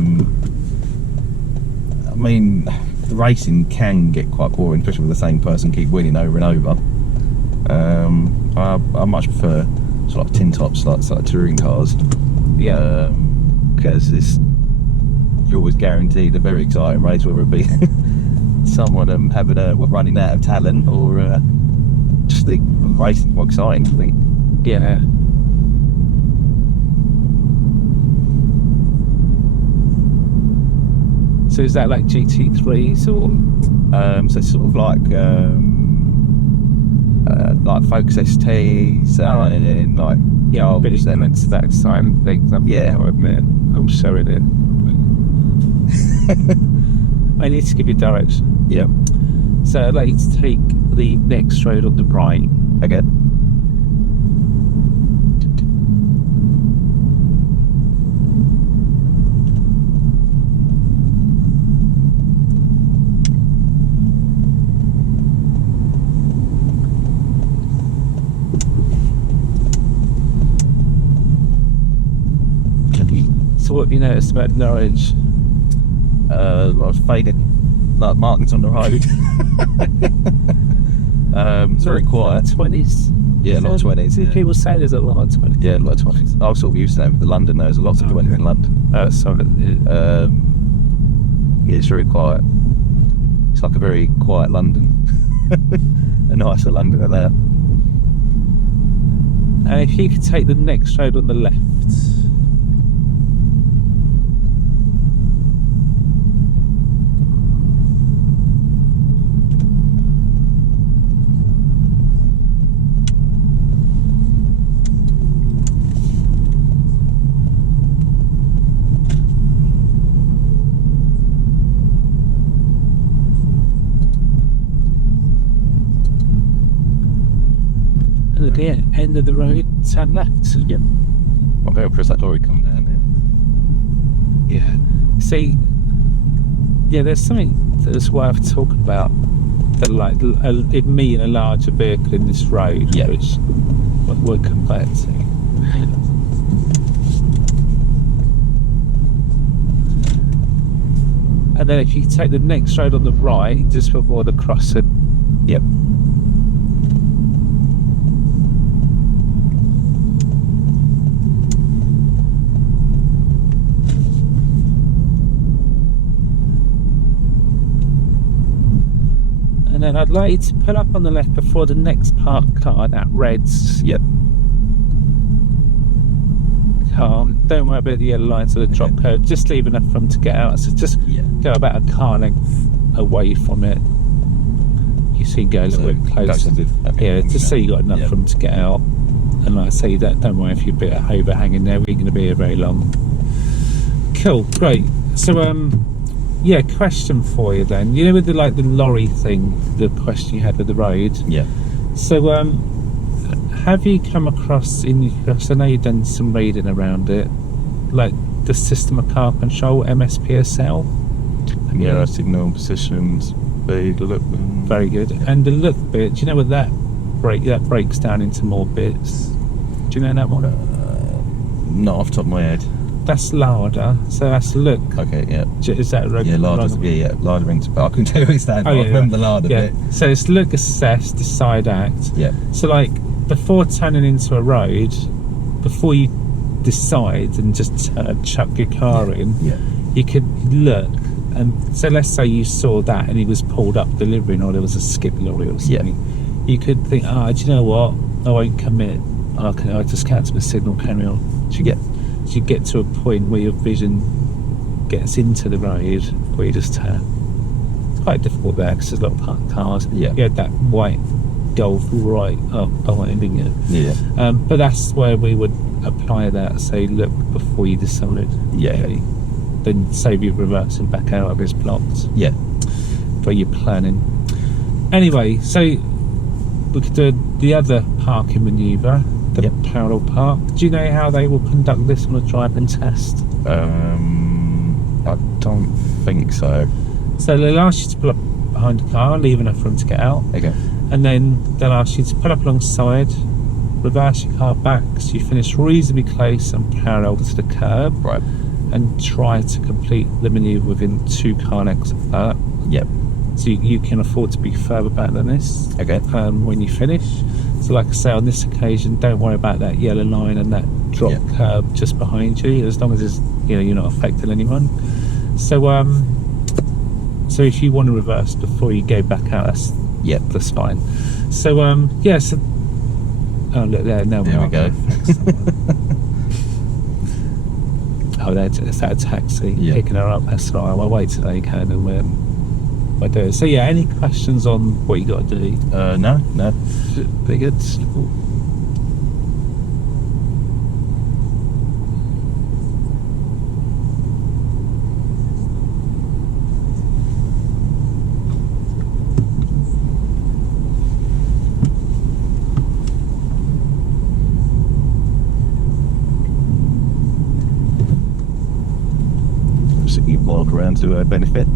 mean, the racing can get quite boring, especially with the same person keep winning over and over. I much prefer sort of like tin tops, like touring cars. Yeah. Because you're always guaranteed a very exciting race, whether it be someone running out of talent, or just the racing more exciting, I think. Yeah. So is that like GT3s or? So it's sort of like Focus STs and like a bit of elements of that side of things. I admit, I'm showing it. I need to give you direction. Yeah. So I'd like you to take the next road on the right. Okay. So what have you noticed about Norwich? A lot of faded like markings on the road. It's very quiet. 20s. Yeah, a lot of 20s. Yeah. People say there's a lot of 20s. Yeah, a lot of 20s. I was sort of used to that with the London. There's a lot of 20s in London. Yeah, it's very quiet. It's like a very quiet London. A nicer London at that. And if you could take the next road on the left. And at the end of the road, turn left. Yep. I'm very impressed that lorry come down there. Yeah. See, yeah, there's something that's worth talking about. That like me in a larger vehicle in this road, yeah, which we'll come back to. And then if you take the next road on the right, just before the crossing. Yep. And then I'd like you to pull up on the left before the next parked car, that red's. Yep. Car. Don't worry about the yellow lines of the drop curve. Just leave enough for them to get out. So just go about a car length away from it. You see, go a little bit closer. Yeah, just so you got enough for them to get out. And like I say, don't worry if you're a bit overhanging there. We're going to be here very long. Cool, great. So yeah, question for you then. You know, with the lorry thing, the question you had with the road. Yeah. So have you come across because I know you've done some reading around it, like the system of car control, MSPSL? Yeah, signal, positions, speed, look. Very good. And the look bit, do you know what that breaks down into more bits? Do you know that one? Not off the top of my head. That's LADA, so that's look. Okay, yeah. Is that right? Yeah, LADA rings a bell. I couldn't tell you what it stands for. I remember the LADA bit. So it's look, assess, decide, act. Yeah. So like, before turning into a road, before you decide and just chuck your car in, you could look. And so let's say you saw that and he was pulled up delivering, or there was a skip lorry or something. You could think, do you know what? I won't commit. I just cancel the signal, carry on. So you get to a point where your vision gets into the road where you just turn. It's quite difficult there because there's a lot of parked cars. Yeah. You had that white Golf right up behind, didn't you? Yeah. But that's where we would apply that. Say, look before you decide. Yeah. Okay. Then save you reversing back out of it's blocked. Yeah. For your planning. Anyway, so we could do the other parking manoeuvre, the parallel park. Do you know how they will conduct this on a driving test? I don't think so. So they'll ask you to pull up behind the car, leave enough for them to get out. Okay. And then they'll ask you to pull up alongside, reverse your car back so you finish reasonably close and parallel to the curb. Right. And try to complete the manoeuvre within 2 car lengths of that. Yep. So you can afford to be further back than this. Okay. When you finish. So like I say, on this occasion, don't worry about that yellow line and that drop curb just behind you, as long as it's, you're not affecting anyone. So so if you want to reverse before you go back out, that's fine. So so oh look there, now there we go. Oh, it's that taxi picking her up. That's right. I'll wait till they can and we'll do it. So yeah, any questions on what you got to do? No. Pretty good. So you walk around to benefit.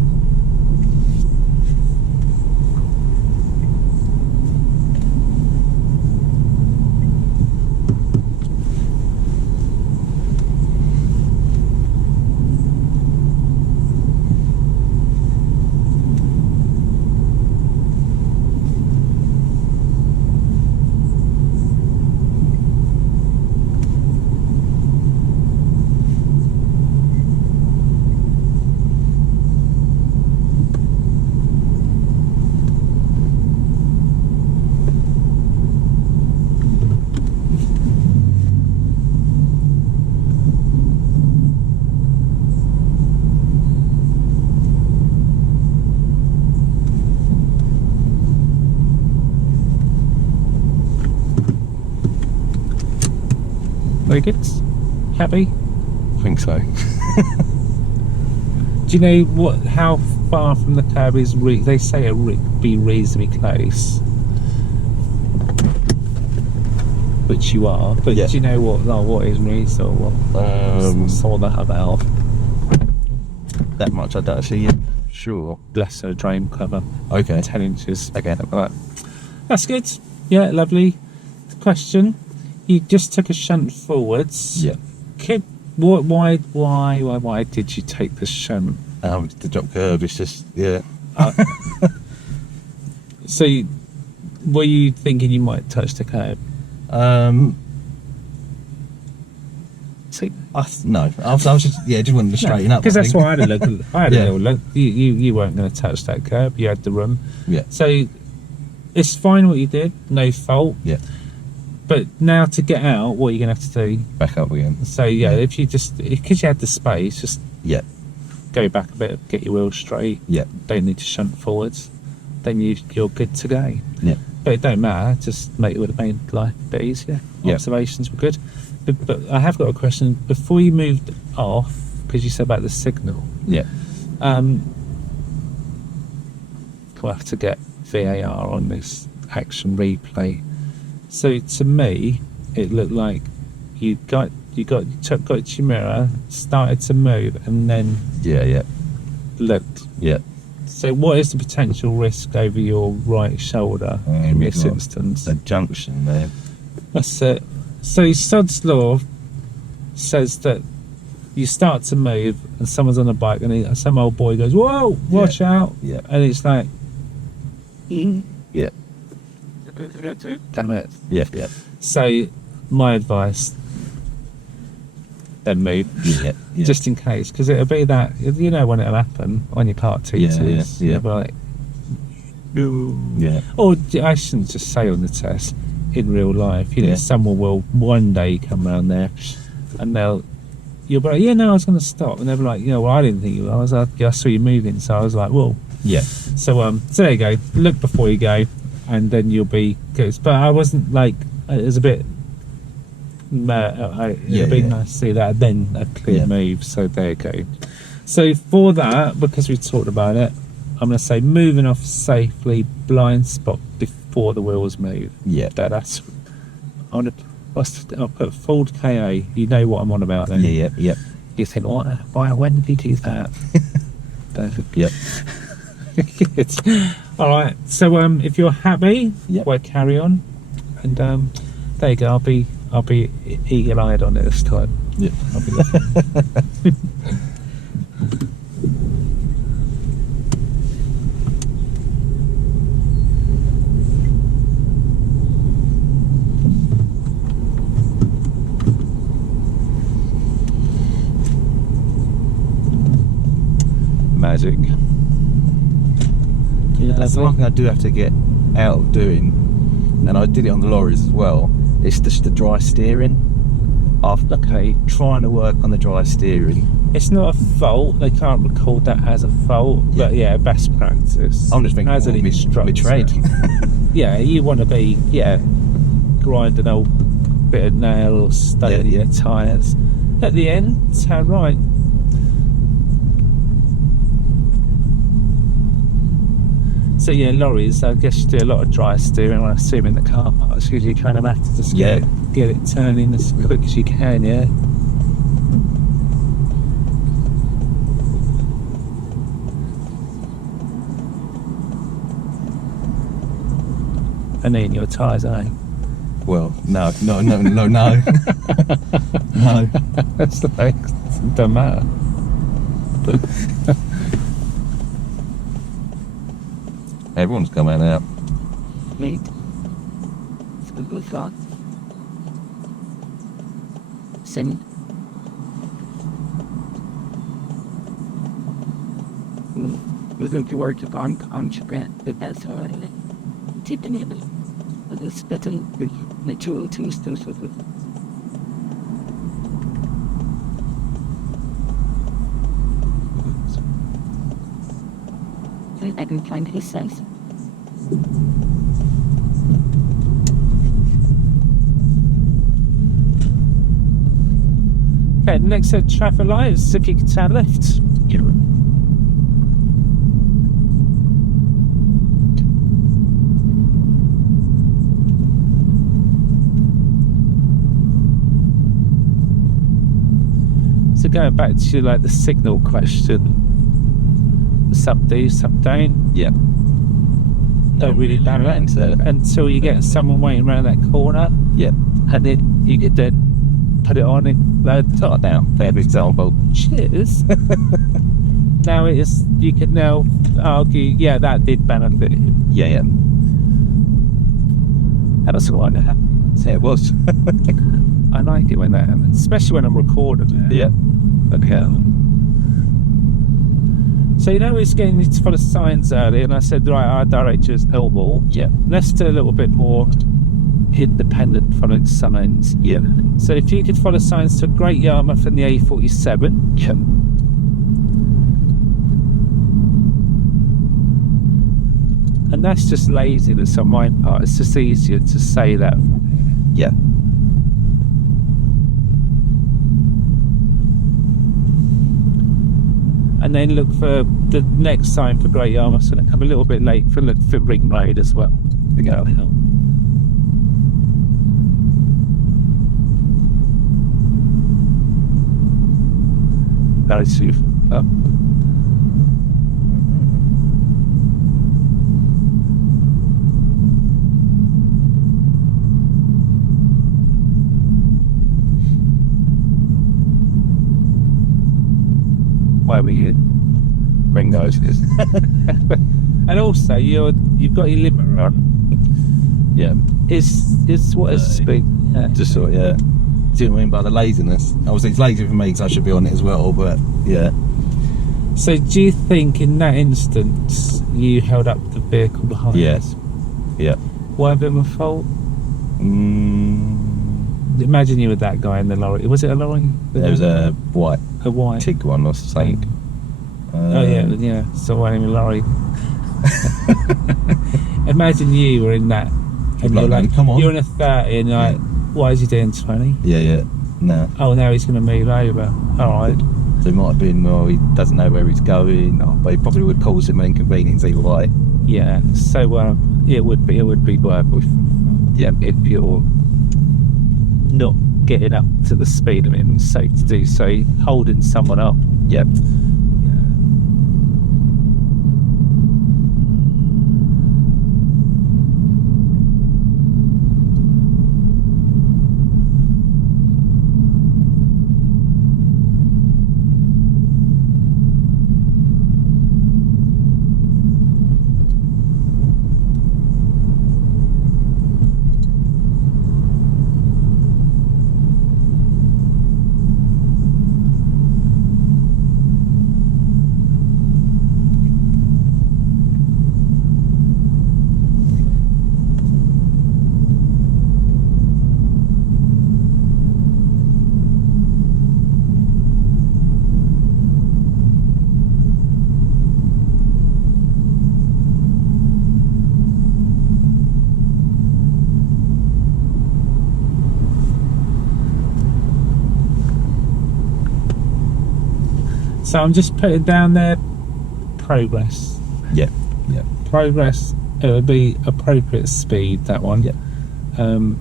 Very good. Happy? I think so. Do you know how far from the curb is? They say it would be reasonably close, which you are. But Yeah. do you know what is reasonable? What's all that about? That much I don't actually. Yeah. Sure. Less of a drain cover. Okay. 10 inches. Okay. Right. That's good. Yeah, lovely. Question: you just took a shunt forwards. Yeah. Why did you take the shunt? The drop curb. It's just So, were you thinking you might touch the curb? No. I was just just wanted to straighten up. Because that's why I had a look. I had Yeah. a little look. You weren't going to touch that curb. You had the room. Yeah. So it's fine what you did. No fault. Yeah. But now to get out, what are you going to have to do? Back up again. So if you because you had the space, just Yeah. go back a bit, get your wheels straight. Yeah. Don't need to shunt forwards. Then you're good to go. Yeah. But it don't matter. Just make it would have made life a bit easier. Yeah. Observations were good. But I have got a question. Before you moved off, because you said about the signal, Yeah. we'll have to get VAR on this action replay. So to me, it looked like you got to your mirror, started to move, and then Yeah. looked. Yeah. So what is the potential risk over your right shoulder in this we've got instance? The junction there. That's it. So Sod's Law says that you start to move and someone's on a bike and some old boy goes, "Whoa, watch out." Yeah. And it's like, Yeah. damn it. Yeah. Yeah. So my advice, then move. Yeah. Yeah. Just in case, because it'll be that, when it'll happen on your part T2s. Yeah. It'll be like, Yeah. or I shouldn't just say on the test, in real life, Yeah. someone will one day come around there and you'll be like, I was going to stop, and they'll be like, well, I didn't think you were. I saw you moving, so I was like, well. Yeah. So there you go. Look before you go, and then you'll be good. But I wasn't like, it was a bit. It'd be nice to see that, then a clear move. So there you go. So for that, because we talked about it, I'm going to say moving off safely, blind spot before the wheels move. Yeah. That's. I'll put Ford KA. You know what I'm on about then. Yeah. Yeah. You think, why? When did he do that? Yep. Good. All right. So if you're happy, we'll carry on. And there you go. I'll be eagle-eyed on it this time. Yeah. I'll be magic. Yeah, that's the one thing I do have to get out of doing, and I did it on the lorries as well. It's just the dry steering. After trying to work on the dry steering. It's not a fault. They can't record that as a fault. But best practice. I'm just thinking as an instructor. trade. You want to be grind an old bit of nail or stay your tyres. At the end, turn right. So lorries, I guess you do a lot of dry steering, I assume, in the car parks, because you kind of have to just get it turning as quick as you can, And then your tyres, Well, no. No. It's like, it doesn't matter. Everyone's coming out. Mate, it's a good thought. Send. We're going to work upon contract the best already. Tip the neighbor. But it's better with natural tools to with. I can find his sense. Okay, next set of traffic lights, if you can turn left. Yeah. So going back to like the signal question, some do, some don't. Yeah. Don't really know that until you get someone waiting around that corner. Yeah. And then you get then put it on and load the top down. For example. Cheers. Now it is, you can now argue, yeah, that did benefit him. Yeah, yeah. That was quite happen. Yeah, it was. I like it when that happens, especially when I'm recording it. Yeah. Okay. So you know we was getting to follow signs earlier, and I said, right, our director is normal. Yeah. Let's do a little bit more independent following signs. Yeah. So if you could follow signs to Great Yarmouth and the A47. Yeah. And that's just laziness on my part. It's just easier to say that. Yeah. And then look for the next sign for Great Yarmouth's going to come a little bit late for look for Ring Road as well. We go hill. Very safe. Up. Where we here? Ring those. And also you've got your limiter on. Yeah. Is what is the speed? Yeah. Just sort of, yeah. Do you know what I mean by the laziness? Obviously it's lazy for me because I should be on it as well, but yeah. So do you think in that instance you held up the vehicle behind? Yes. Yeah. Why a bit of a fault? Imagine you were that guy in the lorry. Was it a lorry? There was a white Tig one or something. Oh yeah. So one in a lorry. Imagine you were in that, and you're like, come on. You're in a 30, and you're like, why is he doing 20? Yeah, yeah. No. Oh, now he's going to move over. All right. So it might have been, well, he doesn't know where he's going, but he probably would cause him an inconvenience either way. Yeah. So it would be worth if you're not getting up to the speed of him, safe to do so, holding someone up. Yep. So I'm just putting down there progress. Yeah. Yeah. Progress. It would be appropriate speed, that one. Yeah. I'm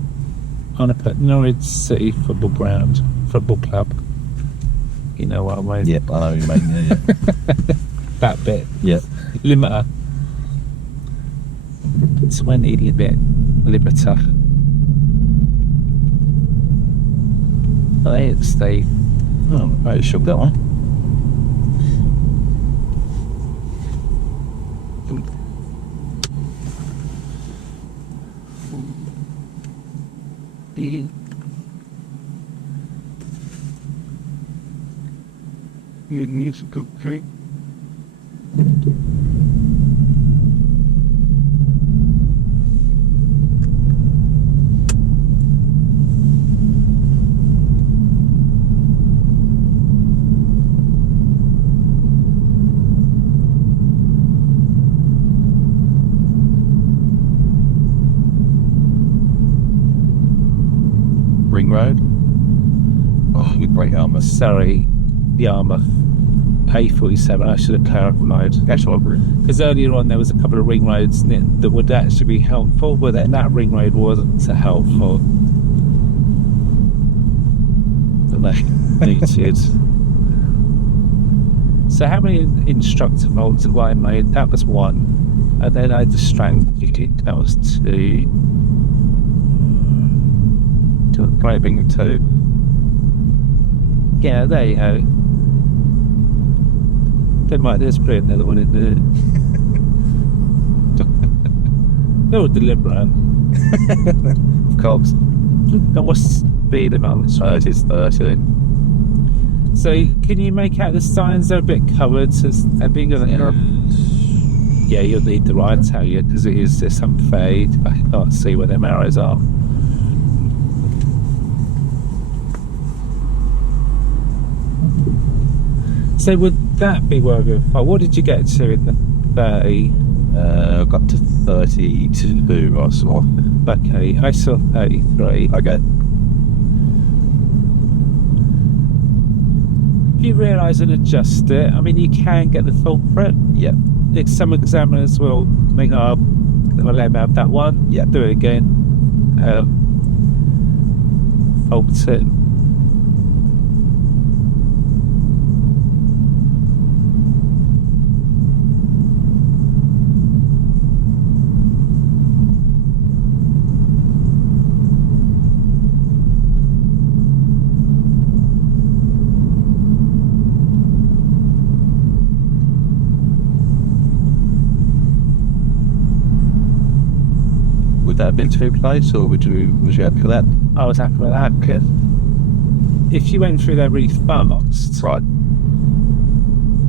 gonna put Norwich City Football Club. You know what I mean? Yeah, I know what you mean. Yeah, yeah. That bit. Yeah. Limiter. 20 bit limiter. Oh, it's the. Oh, very sure that one. You need to go drink. Ring Road. Oh, we Great Yarmouth. Sorry, Yarmouth A47. I should have clarified. That's what Because earlier on there was a couple of ring roads that would actually be helpful, but then that ring road wasn't so helpful. But they needed. So how many instructor molds have I made? That was 1. And then I had the strength ticket. That was 2. Driving 2. Yeah, there you go. Then might just put another one in there. They're all deliberate. Of course. And what's speed amount? It's 30. So can you make out the signs? They're a bit covered. So yeah, you'll need the right tell you because it is just some fade. I can't see where them arrows are. So would that be worth it? What did you get to in the 30? I got to 32, I saw. Okay, I saw 33. Okay. If you realise and adjust it, I mean, you can get the full prep. Yeah. Some examiners will think, oh, I'll let me have that one. Yeah. Do it again. Fault it. Would that have been too close, or was you happy with that? I was happy with that because if you went through there really fast, Right.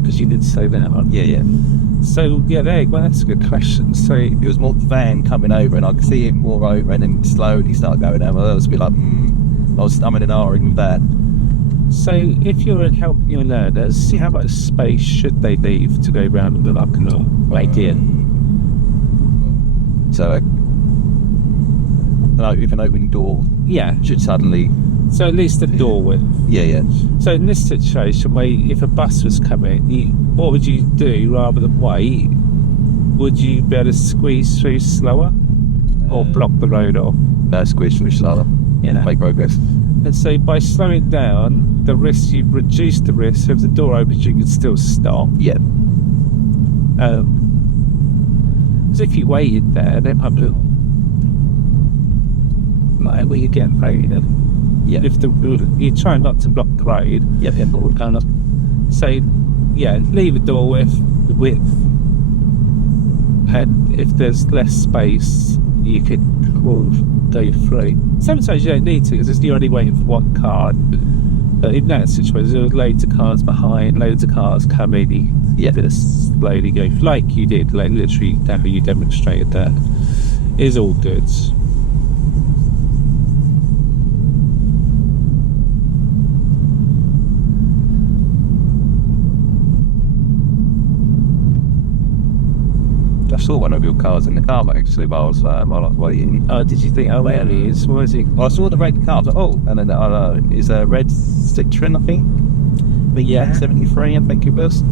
because you did say that on. Yeah. So yeah, well, that's a good question. So It was more the van coming over, and I could see him more over, and then slowly start going down. I was a bit like, I was umming and ahhing with that. So if you're helping your learners, see how much space should they leave to go round the lock and right in? So, if an open door Yeah. should suddenly, So at least the door width. yeah. So in this situation, where if a bus was coming, what would you do rather than wait? Would you be able to squeeze through slower, or block the road off? No, squeeze through slower. Yeah. Make progress. And so by slowing down, the risk, you've reduced the risk. So if the door opens, you can still stop. Yeah. Because if you waited there, they might be like, well, you get raided. Yeah. If you try not to block the road, Yeah. kind of. So yeah, leave a door width, and if there's less space, you could go through. Sometimes you don't need to because you're only waiting for one car. But in that situation, there were loads of cars behind, loads of cars coming. You just slowly go, like you did, like literally, you demonstrated that. Is all good. I saw one of your cars in the car actually while I was waiting. Oh, did you think, oh, there he is? What is he? I saw the red car. I was like, oh, and then it's a red Citroen, I think. Yeah. 73, I think it was.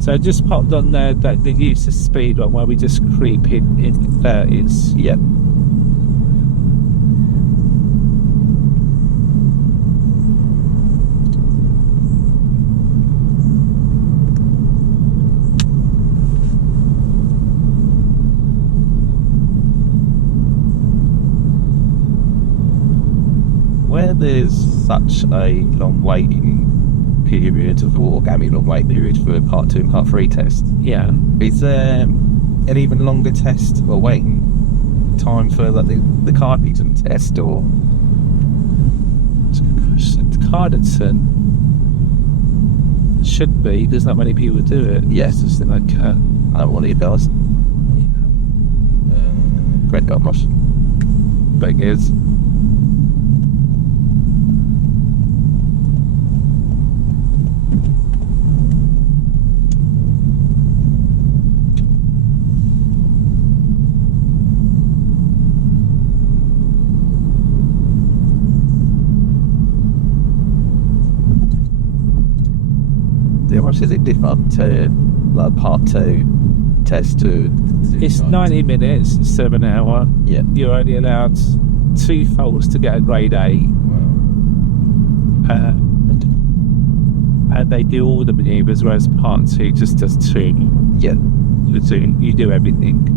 So I just popped on there that the use of speed one where we just creep in 30s. Yeah. Where there's such a long waiting period or long wait period for part 2 and part 3 tests, Yeah. is there an even longer test or waiting time for like the Cardington test, or Cardington should be. There's not many people do it. Yes. It's just like I don't want it guys. Great God, Ross. big is. much does it differ to like part 2 test to? It's 90 minutes instead of an hour. Yeah. You're only allowed 2 faults to get a grade A. Wow. And they do all the manoeuvres, whereas part 2 just does 2. Yeah. You do everything.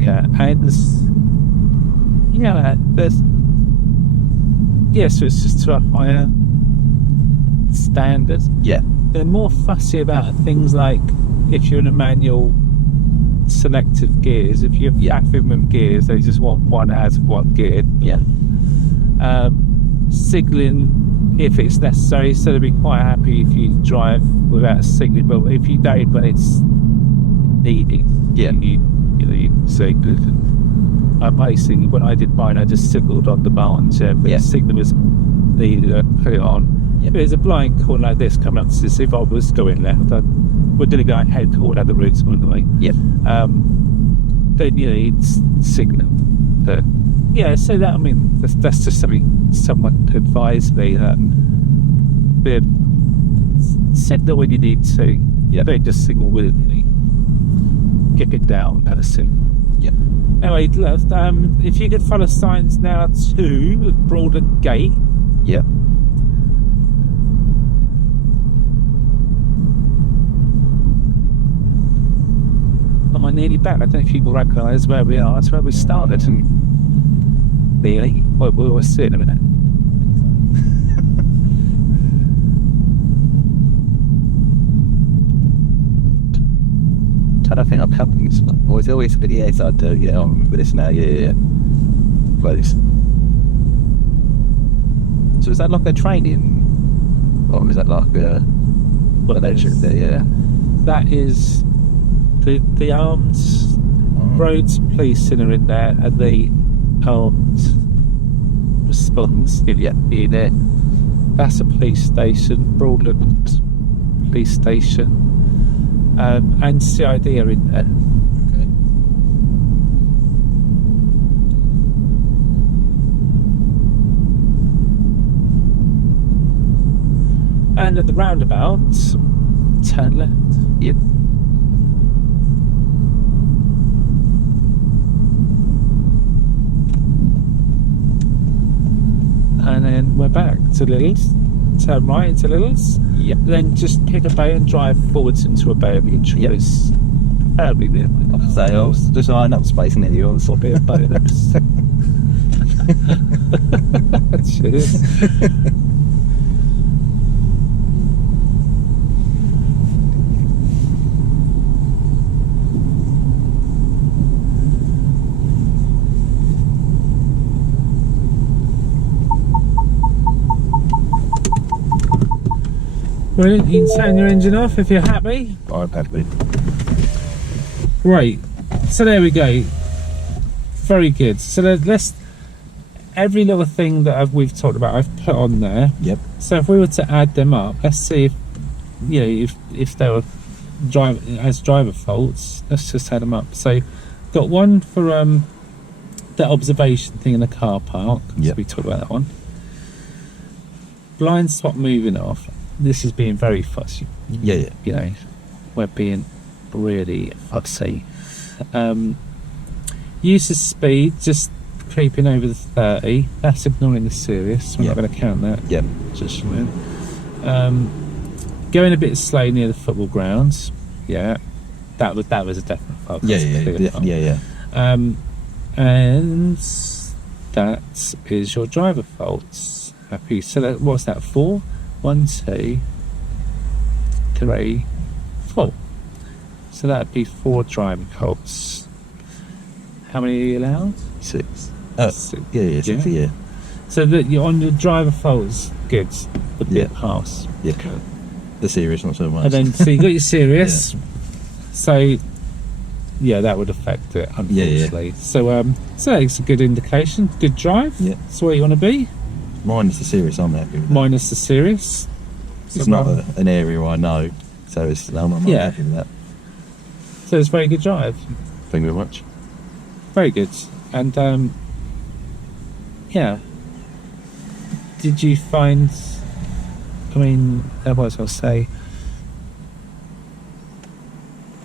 Yeah, and so it's just to a higher standard. Yeah. They're more fussy about things like if you're in a manual selective gears, if you're faffing with gears, they just want one out of one gear. Yeah. Signalling if it's necessary, so they'll be quite happy if you drive without signalling, but if you don't when it's needed, you signal. Basically when I did mine I just signalled on demand, but the signal was needed, I put it on. If there's a blind corner like this coming up to this, if I was going left, we're going to go ahead to all other routes on the way. Then you'd signal. So that, I mean, that's just something someone advised me, that signal when you need to. Don't just signal willingly. Get it down at a signal. Anyway, if you could follow signs now to Broader Gate. Am I nearly back? I don't know if people recognise where we are. It's where we started, and nearly. Well, we'll see in a minute. I think I'm helping. There's always videos I do. I remember this now. Close. So is that like a training, or is that like a what they should do? That is the armed roads police are in there, and the armed response unit. That's a police station, Broadland police station. And CID are in there. And at the roundabout, turn left. And then we're back to Little's. Turn right into Little's. Then just pick a bay and drive forwards into a bay of each. It's terribly near. So just line up space near yours. Or be a bonus. Cheers. Brilliant, you can turn your engine off if you're happy. I'm happy. Great, so there we go. Very good. So let's, every little thing that we've talked about, I've put on there. So if we were to add them up, let's see if, if they were driver faults. Let's just add them up. So got one for the observation thing in the car park. So we talked about that one. Blind spot moving off. This is being very fussy. We're being really fussy. Use of speed, just creeping over the 30. That's ignoring the serious. We're not going to count that. Just going a bit slow near the football grounds. That was a definite fault. And that is your driver faults. Happy. So what's that for? 1, 2, 3, 4. So that'd be 4 driving faults. How many are you allowed? 6. 6. Yeah. So that you're on your driver faults, good. The bit pass. The serious, not so much. And then so you got your serious. So that would affect it, unfortunately. So it's a good indication. Good drive. That's where you want to be. Minus the serious, I'm happy with that. Minus the serious. It's not an area I know, so I'm happy with that. So it's a very good drive. Thank you very much. Very good. And did you find, what was I say?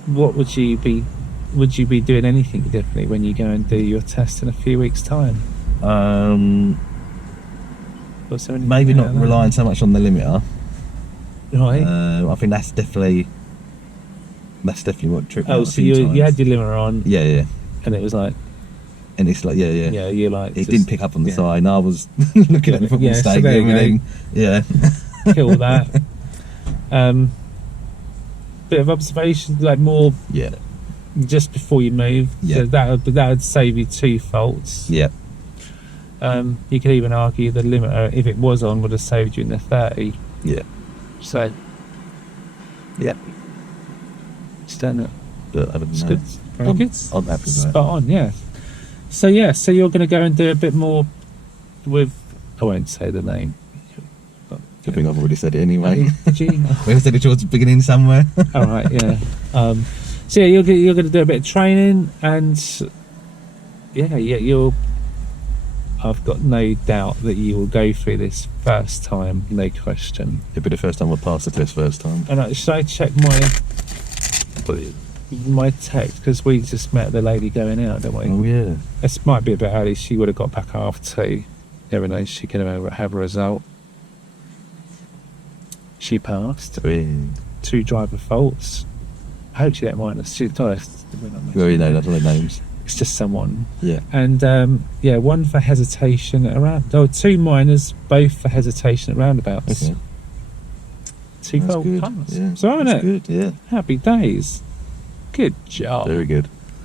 what would you be doing anything differently when you go and do your test in a few weeks' time? Was there anything Maybe not like that? relying so much on the limiter. Right. I think that's definitely what tripped me Oh, out a so few you times. had your limiter on, Yeah, and it was like, and it's like, yeah. you're like, It didn't pick up on the yeah. side, and I was looking at the football Yeah, so stadium, there you and then, kill that. Bit of observation, like more yeah, just before you move. Yeah. So that would save you 2 faults. yeah. You could even argue the limiter, if it was on, would have saved you in the 30. Yeah. So, Yeah. it's done it. But other than It's that, good. Very good. I'm happy with that. Spot on, yeah. So you're going to go and do a bit more with, I won't say the name. I think I've already said it anyway. Did you? We said it towards the beginning somewhere. All right, yeah. So yeah, you're going to do a bit of training, and you'll. I've got no doubt that you will go through this first time, no question. It'll be the first time I passed the test first time. And should I check my text, because we just met the lady going out, don't we? Oh yeah. This might be a bit early. She would have got back half 2. Never knows. She could have a result. She passed. 2 driver faults. I hope she don't mind us. She's nice. Well, you know, that's all the names. It's just someone. Yeah. And 1 for hesitation at around. Oh, 2 minors, both for hesitation at roundabouts. Okay. 2 That's fault good. pass. Yeah. So, isn't That's it? good, yeah. Happy days. Good job. Very good.